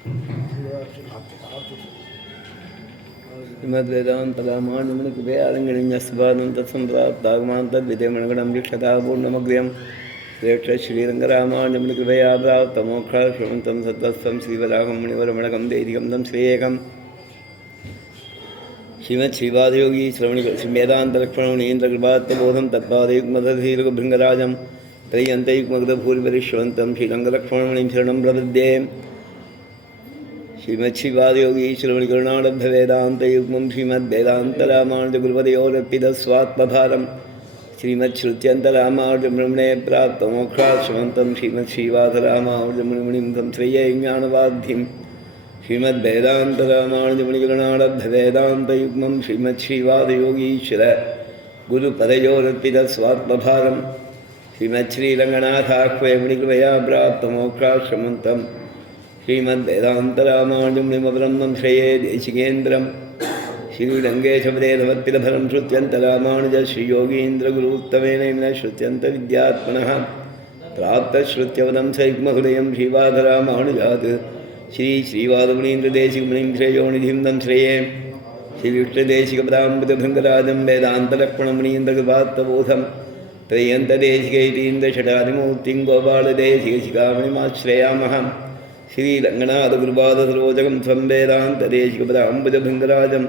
श्रीमद्वेदान्तरामानुमनिकृते आलिङ्गणिन्यस्वादं तत्सम्प्राप्तागमान्तद्वितीयमणगणं वीक्षता पूर्णमग्र्यं श्रेष्ठश्रीरङ्गरामानुमनिकृपया प्राप्तमोक्षाश्रमन्तं सत्त्वस्तं श्रीवराहं मुनिवरमणकं दैदिकं तं श्रेयकं श्रीमच्छ्रीवादयोगी श्रवणवेदान्तलक्ष्मणमुनीन्द्रकृपात्तबोधं तत्पादयुग्मधीरभृङ्गराजं त्रय्यन्तयुग्मगतभूरिपरिष्वन्तं श्रीरङ्गलक्ष्मणमुनिं शरणं प्रपद्ये। श्रीमच्छ्रीवादयोगी श्रवणकरुणालब्धवेदान्तयुग्मं श्रीमद्वेदान्तरामानुजगुरुपदयोरर्पितस्वात्मभारं श्रीमच्छ्रुत्यन्तरामानुजब्रह्मणे प्राप्तमोक्षाश्रमन्तं श्रीमच्छ्रीवासरामानुजमुनिमुनिं तं श्रेयै ज्ञानवाद्धिं श्रीमद्वेदान्तरामानुजमुनिकरुणालब्धवेदान्तयुग्मं श्रीमच्छ्रीवादयोगीश्वर गुरुपदयोरर्पितस्वात्मभारं श्रीमच्छ्रीरङ्गनाथाह्वय मुनिकृपया प्राप्तमोक्षाश्रमन्तं श्रीमद्वेदान्तरामानुजमुनिमब्रह्मं श्रेये देशिकेन्द्रं श्रीरङ्गेशपदे समर्पितफलं श्रुत्यन्तरामानुज श्रीयोगीन्द्रगुरुत्तमेन श्रुत्यन्तविद्यात्मनः प्राप्तश्रुत्यवदं सयुग्महृदयं श्रीवादरामानुजात् श्रीवादमुनीन्द्रदेशिकमुनिं श्रेयोनिधिं तं श्रेये श्रीविष्णुदेशिकपदाम्बुजभृङ्गराजं वेदान्तलक्ष्मणमुनीन्द्रकृपात्तबोधं त्रय्यन्तदेशिकैतीन्द्रषडादिमूर्तिं गोपालदेशिकशिखामणिमाश्रयामः श्रीरङ्गनाथगुरुपादसरोजकं स्वं वेदान्तदेशिकपदाम्बुजभृङ्गराजं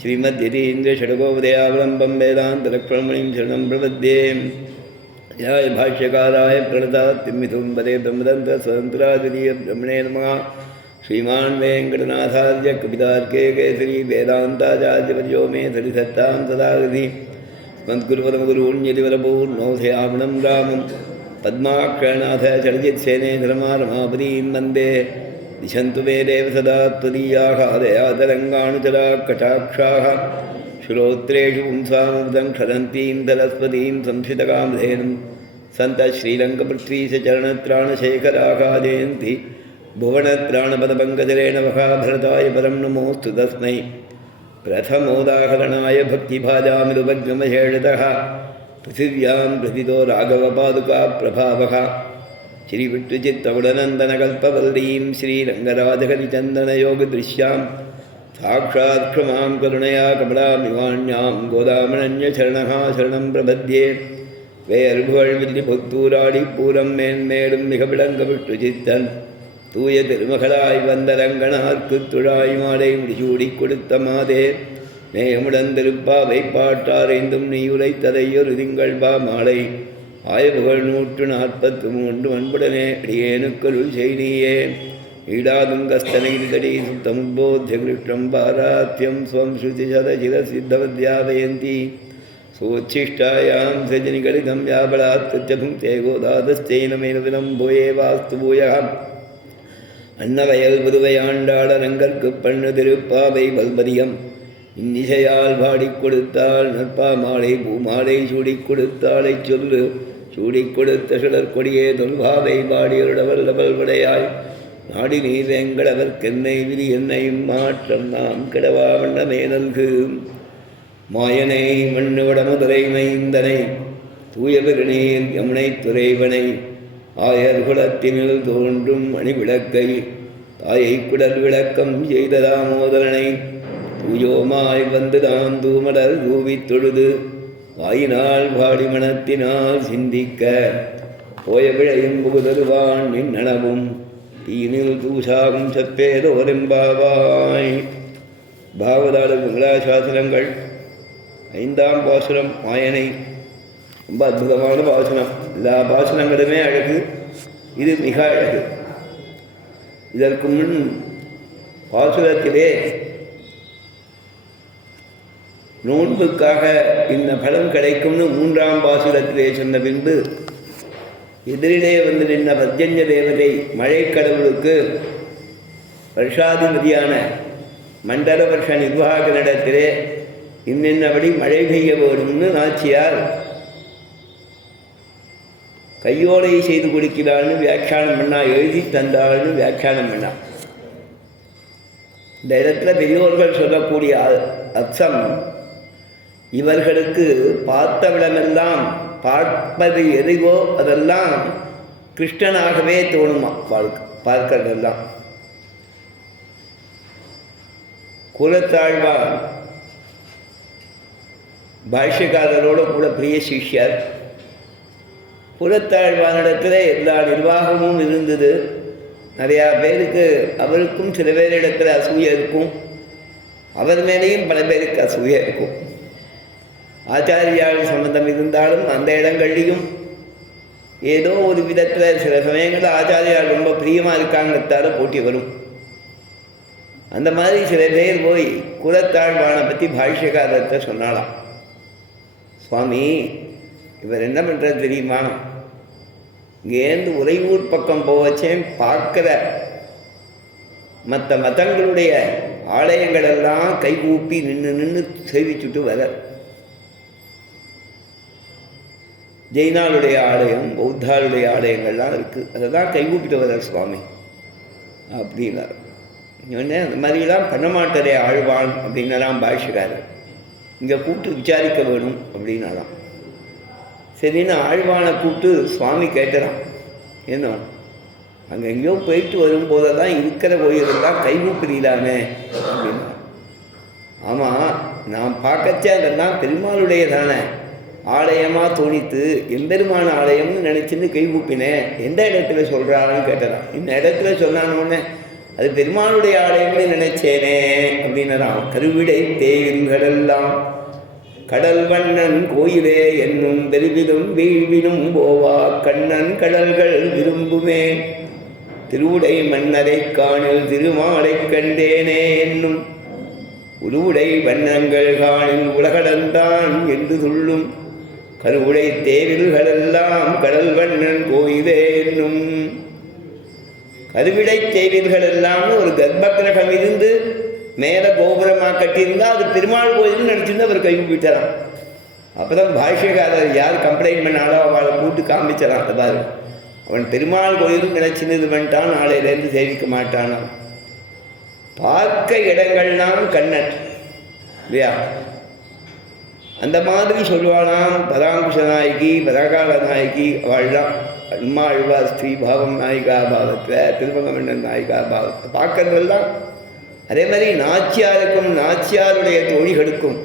श्रीमद्यतीन्द्रषडगोपदयावलम्बं वेदान्तलक्ष्मणमुनिं शरणं प्रपद्ये। याय भाष्यकाराय प्रणतात्मिथुं पदे ब्रह्मदन्तस्वतन्त्राद्वितीयब्रह्मणे नमः। श्रीमान् वेङ्कटनाथार्य कवितार्के केसरी वेदान्ताचार्यवर्यो मे सरिधत्तां सदागति मद्गुरुपरमगुरूण्यतिवरपूर्णोऽध्यापनं रामं पद्माक्षनाथ चरजित्सेनेधर्मारमापदीं वन्दे दिशन्तु मे देव सदा त्वदीयाः दयातरङ्गाणुचरा कटाक्षाः श्रोत्रेषु पुंसामुदं क्षरन्तीं दलस्पतीं संस्थितकामधेनुं सन्तः श्रीरङ्गपृथ्वीशचरणत्राणशेखराः जयन्ति भुवनत्राणपदपङ्कजरेण महाभरताय परं नमोऽस्तु तस्मै प्रथमोदाहरणाय भक्तिभाजामिदुपग्रमहेडतः पृथिव्यां प्रथितो राघवपादुका प्रभावः श्रीविष्णुचित्तवडनन्दनकल्पवल्लीं श्रीरङ्गराजहरिचन्दनयोगदृश्यां साक्षात् क्षमां करुणया कमलामिवाण्यां गोदामणन्यशरणः शरणं प्रपद्ये வேறுபுகழ்வில்லிபுத்தூராடிப்பூரம் மேன்மேலும் மிக விளங்க விட்டுச்சித்தன் தூய திருமகளாய் வந்த ரங்கனார்க்கு துழாய் மாலை முடிசூடிக் கொடுத்த மாதே நேயமுடன் திருப்பாவை பாட்டாரைந்தும் நீ உரைத்ததையொரு திங்கள் பா மாலை ஆய்வுகள் 143 அன்புடனே அடியேனுக்குள் செய்தியே ஈடாதுங்கஸ்தனைதடி சுத்தமுத்போத்திய கிருஷ்ணம் பாராத்யம் ஸ்வம் ஸ்ருதிசதசிரசித்தவத்யாபயந்தி सोच्छिष्टायां सजनिगलितं व्याबलात् कृत्यभुङ्क्ते गोदादस्तेनमेनविनं भूये वास्तु भूयः அன்னவயல் புதுவையாண்டாளரங்கற்கு பண்ணு திருப்பாவை பல்பதியம் இன்னிசையால் பாடிக் கொடுத்தாள் நற்பா மாலை பூமாலை சூடிக் கொடுத்தாளை சொல்லு சூடிக் கொடுத்த சுடற்கொடியே தொல்பாவை பாடியருடவல் பல்வடையாய் நாடி நீர் வெங்கடவர்க்கென்னை விதி என்னையும் மாற்றம் நாம் கிடவா வண்ணமே நல்கு மாயனை மண்ணுவடமுதுரை மைந்தனை தூய பெருநீர் யமுனை துறைவனை ஆயர் குலத்தினில் தோன்றும் மணிவிளக்கை தாயை குடல் விளக்கம் செய்த தாமோதரனை தூயோமாய் வந்துதான் தூமலர் தூவித் தொழுது வாயினால் பாடி மனத்தினால் சிந்திக்க போய விழையும் புகுதருவான் நின்னளவும் தீனில் தூசாகும் சற்பேதோரெம்பாவாய். பாகவதாளர் மங்களாசாசனங்கள் 5ஆம் பாசுரம் மாயனை. ரொம்ப அற்புதமான பாசுரம். எல்லா பாசுரங்களுமே அழகு, இது மிக அழகு. இதற்கு முன் பாசுரத்திலே நோன்புக்காக இந்த பலம் கிடைக்கும்னு 3ஆம் பாசுரத்திலே சொன்ன பின்பு எதிரிலே வந்து நின்ற பத்யஞ்ச தேவதை மழை கடவுளுக்கு வருஷாதிபதியான மண்டல வருஷ நிர்வாகனிடத்திலே இன்னபடி மழை பெய்ய வேணும்னு நாச்சியார் கையோலை செய்து கொடுக்கிறான்னு வியாக்கியானம் பண்ணா, எழுதி தந்தாள்னு வியாக்கியானம் பண்ணா. இந்த இடத்துல பெரியோர்கள் சொல்லக்கூடிய அர்த்தம், இவர்களுக்கு பார்த்தவிடமெல்லாம் பார்ப்பது எதுவோ அதெல்லாம் கிருஷ்ணனாகவே தோணுமா பார்க்கிறதெல்லாம். கூலத்தாழ்வான் பாஷ்யக்காரரோட கூட பிரிய சிஷ்யர். கூலத்தாழ்வானிடத்தில் எல்லா நிர்வாகமும் இருந்தது. நிறையா பேருக்கு அவருக்கும் சில பேரிடத்தில் அசூயை இருக்கும், அவர் மேலேயும் பல பேருக்கு அசூயை இருக்கும். ஆச்சாரியால் சம்பந்தம் இருந்தாலும் அந்த இடங்கள்லையும் ஏதோ ஒரு விதத்தில் சில சமயங்களில் ஆச்சாரியால் ரொம்ப பிரியமாக இருக்காங்கிறதால போட்டி வரும். அந்த மாதிரி சில பேர் போய் குலத்தாழ்வானை பற்றி பாஷ்யக்காரத்தை சொன்னாலாம். சுவாமி, இவர் என்ன பண்ணுறது தெரியுமா, இங்கேருந்து உறையூர் பக்கம் போவச்சேன் பார்க்குற மற்ற மதங்களுடைய ஆலயங்களெல்லாம் கைகூப்பி நின்று சேவிச்சுட்டு வர. ஜெயினாளுடைய ஆலயம், பௌத்தாளுடைய ஆலயங்கள்லாம் இருக்குது, அதை தான் கைகூப்பிட்டு வர சுவாமி அப்படின்னார். இன்னொன்று அந்த மாதிரிலாம் பண்ண மாட்டதே ஆழ்வான் அப்படின்னலாம் பாஷ்யக்காரர். இங்கே கூப்பிட்டு விசாரிக்க வேணும் அப்படின்னாலாம். சரின்னு ஆழ்வானை கூப்பிட்டு சுவாமி கேட்குறான், ஏன்னோ அங்கே எங்கேயோ போயிட்டு வரும்போது தான் இருக்கிற கோயிலெல்லாம் கைகூப்பிடலாமே அப்படின்னா. ஆமாம், நான் பார்க்கச்சே அதெல்லாம் பெருமாளுடைய தானே ஆலயமாக தோணித்து எம்பெருமான ஆலயம்னு நினச்சின்னு கைகூப்பினேன். எந்த இடத்துல சொல்கிறான்னு கேட்டதான். இந்த இடத்துல சொன்னானோடனே அது பெருமாளுடைய ஆலயம்னு நினைச்சேனே அப்படின்னதான். கருவிடை தேவில்களெல்லாம் கடல் வண்ணன் கோயிலே என்னும் பெருவிலும் வீழ்வினும் போவா கண்ணன் கடல்கள் விரும்புமே திருவுடை மன்னரை காணில் திருமாலை கண்டேனே என்னும் உருவுடை வண்ணங்கள் காணில் உலகடந்தான் என்று சொல்லும் கருவுடை தேவில்களெல்லாம் கடல் வண்ணன் கோயிலே என்னும். கருவிடை தேவில்களெல்லாம்னு ஒரு கர்ப்ப கிரகம் இருந்து மேலே கோபுரமாக கட்டியிருந்தால் அது பெருமாள் கோயில்னு நினச்சிருந்து அவர் கைவிட்டாராம். அப்போ தான் பாஷ்யக்காரர் யார் கம்ப்ளைண்ட் பண்ணாலோ அவளை கூட்டு காமிச்சாரான். அதை பாரு, அவன் பெருமாள் கோயில்னு நினச்சின்னு இது பண்ணிட்டான், நாளையிலேருந்து சேவிக்க மாட்டானான். பார்க்க இடங்கள்லாம் கண்ணன் இல்லையா, அந்த மாதிரி சொல்லுவானாம். பராங்குஷ நாயகி, பராகால நாயகி, அவள்லாம் அம்மா அழ்வார் ஸ்ரீபாவம் நாயிகா பாவத்தில், திருமங்கமன்னன் நாயிகா பாவத்தை பார்க்கறதெல்லாம். அதே மாதிரி நாச்சியாருக்கும் நாச்சியாருடைய தோழிகளுக்கும்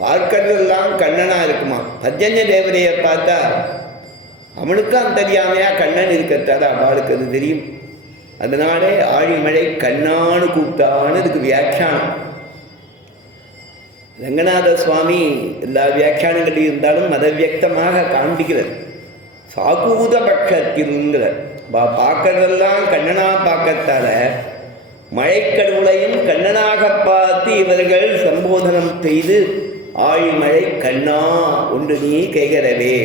பார்க்கறதெல்லாம் கண்ணனாக இருக்குமா. பஞ்சஞ்ச தேவதையை பார்த்தா அவனுக்கும் அந்தரியாமையாக கண்ணன் இருக்கிறதால அவளுக்கு அது தெரியும். அதனாலே ஆழிமழை கண்ணான்னு கூப்பிட்டான்னு இதுக்கு வியாக்கியானம். ரங்கநாத சுவாமி எல்லா வியாக்கியானங்களும் இருந்தாலும் மதவியக்தமாக காண்பிக்கிறார். சாகூத பட்சத்தில்ங்கிறார். பார்க்கறதெல்லாம் கண்ணனாக பார்க்கத்தால மழைக்கடவுளையும் கண்ணனாக பார்த்து இவர்கள் சம்போதனம் செய்து ஆழிமழை கண்ணா ஒன்று நீ கைகரவே,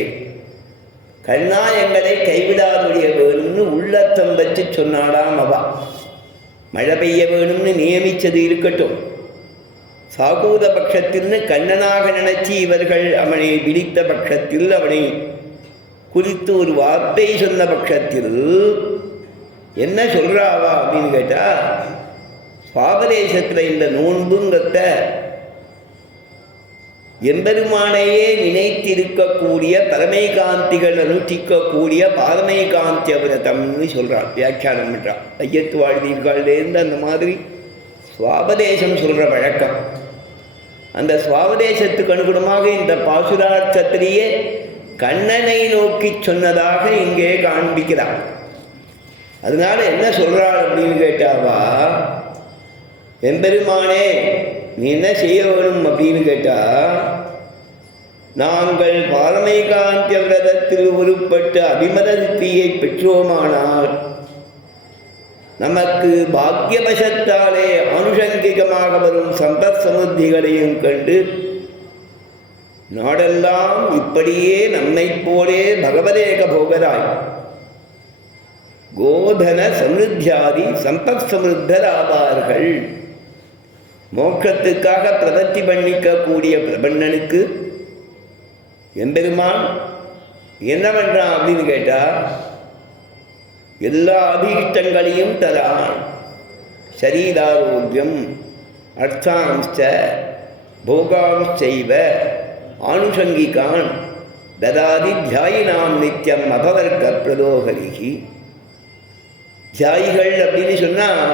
கண்ணா எங்களை கைவிடாதுடைய வேணும்னு உள்ளத்தம் வச்சு சொன்னாடாம். அவா மழை பெய்ய வேணும்னு நியமித்தது இருக்கட்டும், சாகூத பட்சத்தில்னு கண்ணனாக நினைச்சி இவர்கள் அவனை பிடித்த பட்சத்தில், அவனை குறித்து ஒரு வார்த்தை சொன்ன பட்சத்தில் என்ன சொல்கிறாவா அப்படின்னு கேட்டால், சுவாபதேசத்தில் இந்த நோன்புங்கிறத எம்பெருமானையே நினைத்திருக்கக்கூடிய பரமைகாந்திகள் அனுஷ்டிக்கக்கூடிய பாரமைகாந்திய விரதம்னு சொல்கிறான், வியாக்கியானம் பண்ணுறான். ஐயத்து வாழ்வீர்கள்லேருந்து அந்த மாதிரி சுவாபதேசம் சொல்கிற வழக்கம். அந்த சுவாபதேசத்துக்கு அனுகுணமாக இந்த பாசுரார்த்தத்திலேயே கண்ணனை நோக்கி சொன்னதாக இங்கே காண்பிக்கிறார். அதனால என்ன சொல்கிறாள் அப்படின்னு கேட்டாவா, எம்பெருமானே நீ என்ன செய்ய வேணும் அப்படின்னு கேட்டால், நாங்கள் பாரமைகாந்திய விரதத்தில் உருப்பட்டு அபிமத சித்தியை பெற்றோமானால் நமக்கு பாக்கியவசத்தாலே ஆனுஷங்கிகமாக வரும் சம்பத் சமுத்திகளையும் கண்டு நாடெல்லாம் இப்படியே நம்மை போலே பகவதேக போகராய் கோதன சமிருத்தியாதி சம்பத் சமிருத்தராவார்கள். மோட்சத்துக்காக பிரவர்த்தி பண்ணிக்கக்கூடிய பிரபண்ணனுக்கு எம்பெருமான் என்ன பண்ணுறான் அப்படின்னு கேட்டால், எல்லா அபீஷ்டங்களையும் தரான். சரீராரோக்கியம், அர்த்தாம்ச போகாம்சைவ ஆனுஷங்கிகான் ததாதி தியாயினாம் நித்தியம் அபவர்க்க பிரதோகரிகி. தியாயிகள் அப்படின்னு சொன்னால்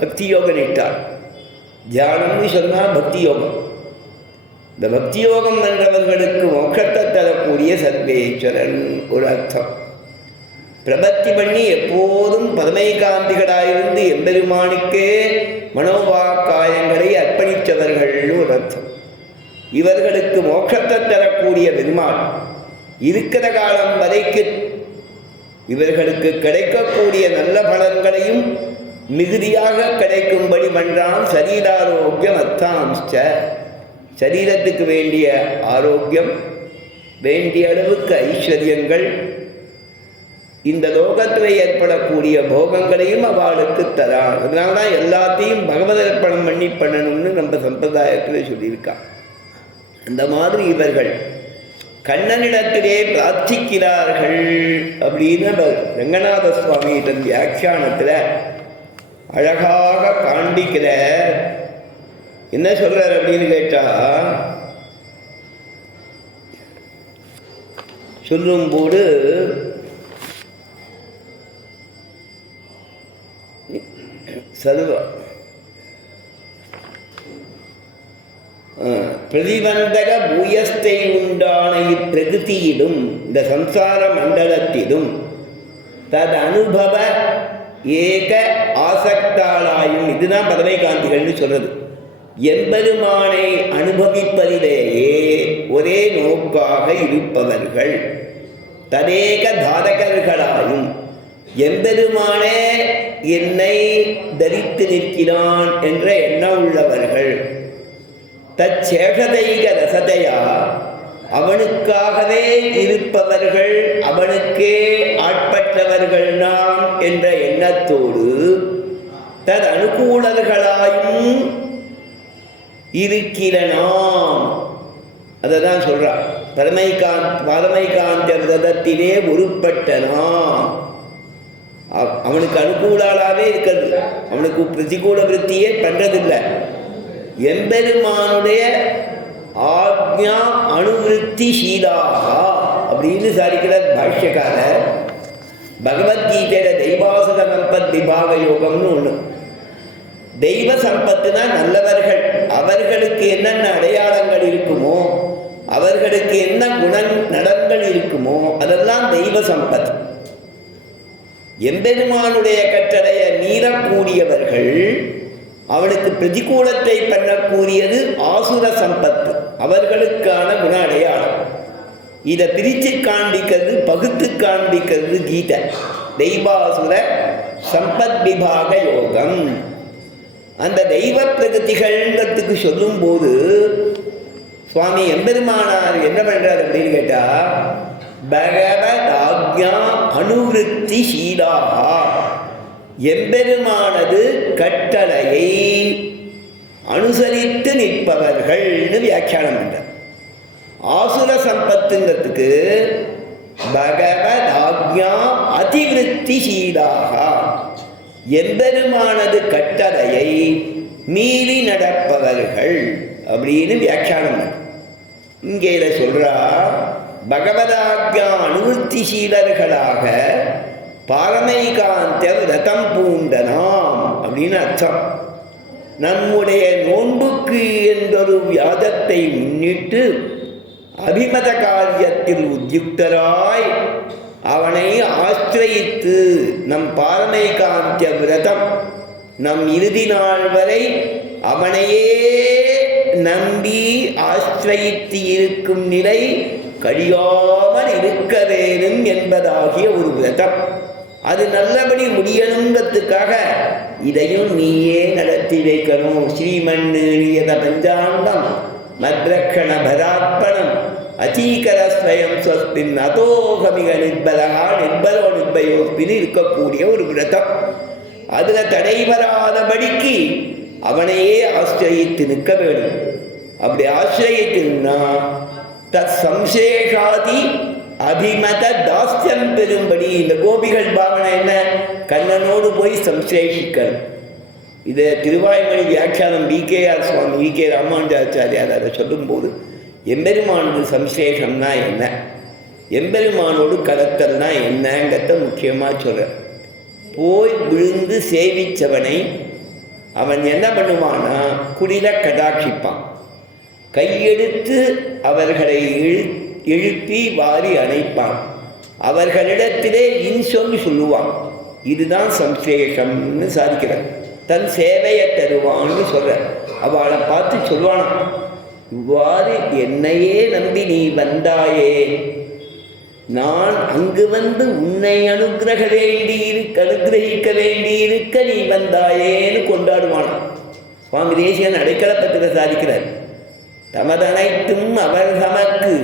பக்தி யோக நிட்டார். தியானம்னு சொன்னால் பக்தி யோகம். இந்த பக்தி யோகம் என்றவர்களுக்கு மோட்சத்தை தரக்கூடிய சர்வேஸ்வரன் ஒரு அர்த்தம். பிரபத்தி பண்ணி எப்போதும் பரமைகாந்திகளாயிருந்து எம்பெருமானுக்கே மனோவாக்காயங்களை அர்ப்பணித்தவர்கள்னு ஒரு அர்த்தம். இவர்களுக்கு மோட்சத்தை தரக்கூடிய பெருமாள் இருக்கிற காலம் வரைக்கு இவர்களுக்கு கிடைக்கக்கூடிய நல்ல பலன்களையும் மிகுதியாக கிடைக்கும்படி பண்றான். சரீராரோக்கியம் அர்த்தாம்ச, சரீரத்துக்கு வேண்டிய ஆரோக்கியம், வேண்டிய அளவுக்கு ஐஸ்வர்யங்கள், இந்த லோகத்தில் ஏற்படக்கூடிய போகங்களையும் அவளுக்கு தரான். அதனால தான் எல்லாத்தையும் பகவதர்ப்பணம் பண்ணணும்னு நம்ம சம்பிரதாயத்தில் சொல்லியிருக்கான். அந்த மாதிரி இவர்கள் கண்ணனிடத்திலே பிரார்த்திக்கிறார்கள் அப்படின்னு ரங்கநாத சுவாமி தன் வியாக்கியானத்தில் அழகாக காண்பிக்கிற. என்ன சொல்றார் அப்படின்னு கேட்டா, சொல்லும்போது சர்வ பிரதிபந்தக பூயஸ்தை உண்டான இப்பிரகிருதியிலும் இந்த சம்சார மண்டலத்திலும் தது அனுபவ ஏக ஆசக்தாளாயும், இதுதான் பரமைகாந்திகள்னு சொல்றது, எம்பெருமானை அனுபவிப்பதிலேயே ஒரே நோக்காக இருப்பவர்கள், ததேக தாரகர்களாயும் எம்பெருமானே என்னை தரித்து நிற்கிறான் என்ற எண்ணம் உள்ளவர்கள், தச்சேஷதைக ரசதையா அவனுக்காகவே இருப்பவர்கள், அவனுக்கே ஆட்பட்டவர்கள் நாம் என்ற எண்ணத்தோடு தது அனுகூலர்களாயும் இருக்கிற நாம். அதை தான் சொல்றான். பரமைகாந்த விரதத்திலே உருப்பட்ட நாம் அவனுக்கு அனுகூலாவே இருக்கிறது, அவனுக்கு பிரதிகூல விருத்தியே பண்றதில்லை. எம்பெருமானுடைய ஆக்ஞா அனுவிருத்தி சீலாகா அப்படின்னு சாதிக்கிற பாஷ்யக்காரர். பகவத்கீதையில தெய்வாசுர சம்பத் விபாக யோகம்னு ஒன்று. தெய்வ சம்பத்துனா நல்லவர்கள், அவர்களுக்கு என்னென்ன அடையாளங்கள் இருக்குமோ, அவர்களுக்கு என்ன நலன்கள் இருக்குமோ அதெல்லாம் தெய்வ சம்பத். எம்பெருமானுடைய கட்டளையை மீறக்கூடியவர்கள், அவனுக்கு பிரதிகூலத்தை பண்ணக்கூடியது ஆசுர சம்பத்து, அவர்களுக்கான குண அடையாளம். இதை பிரித்து காண்பிக்கிறது, பகுத்து காண்பிக்கிறது கீதை. தெய்வாசுர சம்பத் விபாக யோகம். அந்த தெய்வ பிரகதிகள்ங்கிறதுக்கு சொல்லும்போது சுவாமி எம்பெருமானார் என்ன பண்றார் அப்படின்னு கேட்டா, பகவத் ஆக்ஞா அனுவிருத்தி சீலாகா, எம்பெருமானது கட்டளையை அனுசரித்து நிற்பவர்கள்னு வியாக்கியானம் பண்றார். ஆசுர சம்பத்துங்கிறதுக்கு பகவத் ஆக்ஞா அதிவிருத்தி சீலாகா, எம்பெருமானது கட்டளையை மீறி நடப்பவர்கள் அப்படின்னு வியாக்கியானம் பண்ற. இங்கே சொல்றா, பகவதாக்ஞா அனுவர்த்தி சீலர்களாக பாரமைகாந்த விரதம் பூண்டனாம் அப்படின்னு அர்த்தம். நம்முடைய நோன்புக்கு என்றொரு வியாதத்தை முன்னிட்டு அபிமத காரியத்தில் உத்யுக்தராய் அவனை ஆசிரயித்து, நம் பாரமைகாந்த விரதம் நம் இறுதி நாள் வரை அவனையே நம்பி ஆசிரயித்து இருக்கும் நிலை கழியாமல் இருக்க வேணும் என்பதாகிய ஒரு விரதம். அது நல்லபடி முடியணுங்கிறதுக்காக இதையும் நீயே நடத்தி வைக்கணும். ஸ்ரீமன்னியத பஞ்சாங்கம் மத்ரக்ஷண பராத்பணம் அச்சீகர ஸ்வயம் ஸ்வஸ்தின் அதோகமிக நிர்பலகா நிர்பலோ நிர்பயோஸ்பின்னு இருக்கக்கூடிய ஒரு விரதம். அதில் தடை வராதபடிக்கு அவனையே ஆசிரயித்து நிற்க வேணும். அப்படி ஆசிரயித்துன்னா தத் சம்சேஷாதி அபிமத தாஸ்யம் பெறும்படி. இந்த கோபிகள் பாவனை என்ன? கண்ணனோடு போய் சம்சேஷிக்கணும். இதை திருவாய்மொழி வியாக்கியானம் விகேஆர் சுவாமி விகே ராமானுஜாச்சாரியார் அதை சொல்லும்போது, எம்பெருமானது சம்சேஷம்னா என்ன, எம்பெருமானோடு கலத்தல்னா என்னங்கிறத முக்கியமாக சொல்கிறேன். போய் விழுந்து சேவித்தவனை அவன் என்ன பண்ணுவான்னா குடில கடாட்சிப்பான், கையெடுத்து அவர்களை எழுப்பி வாரி அணைப்பான், அவர்களிடத்திலே இன்சொல் சொல்லுவான். இதுதான் சம்சேஷம்னு சாதிக்கிறார். தன் சேவையை தருவான்னு சொல்ற. அவளை பார்த்து சொல்லுவானா, இவ்வாறு என்னையே நம்பி நீ வந்தாயே, நான் அங்கு வந்து உன்னை அனுகிரகிக்க வேண்டியிருக்க நீ வந்தாயேன்னு கொண்டாடுவானா. சுவாமி தேசிகன் அடைக்கலப்பத்தில் சாதிக்கிறார். தமதனைத்தும் அவர் தமக்கு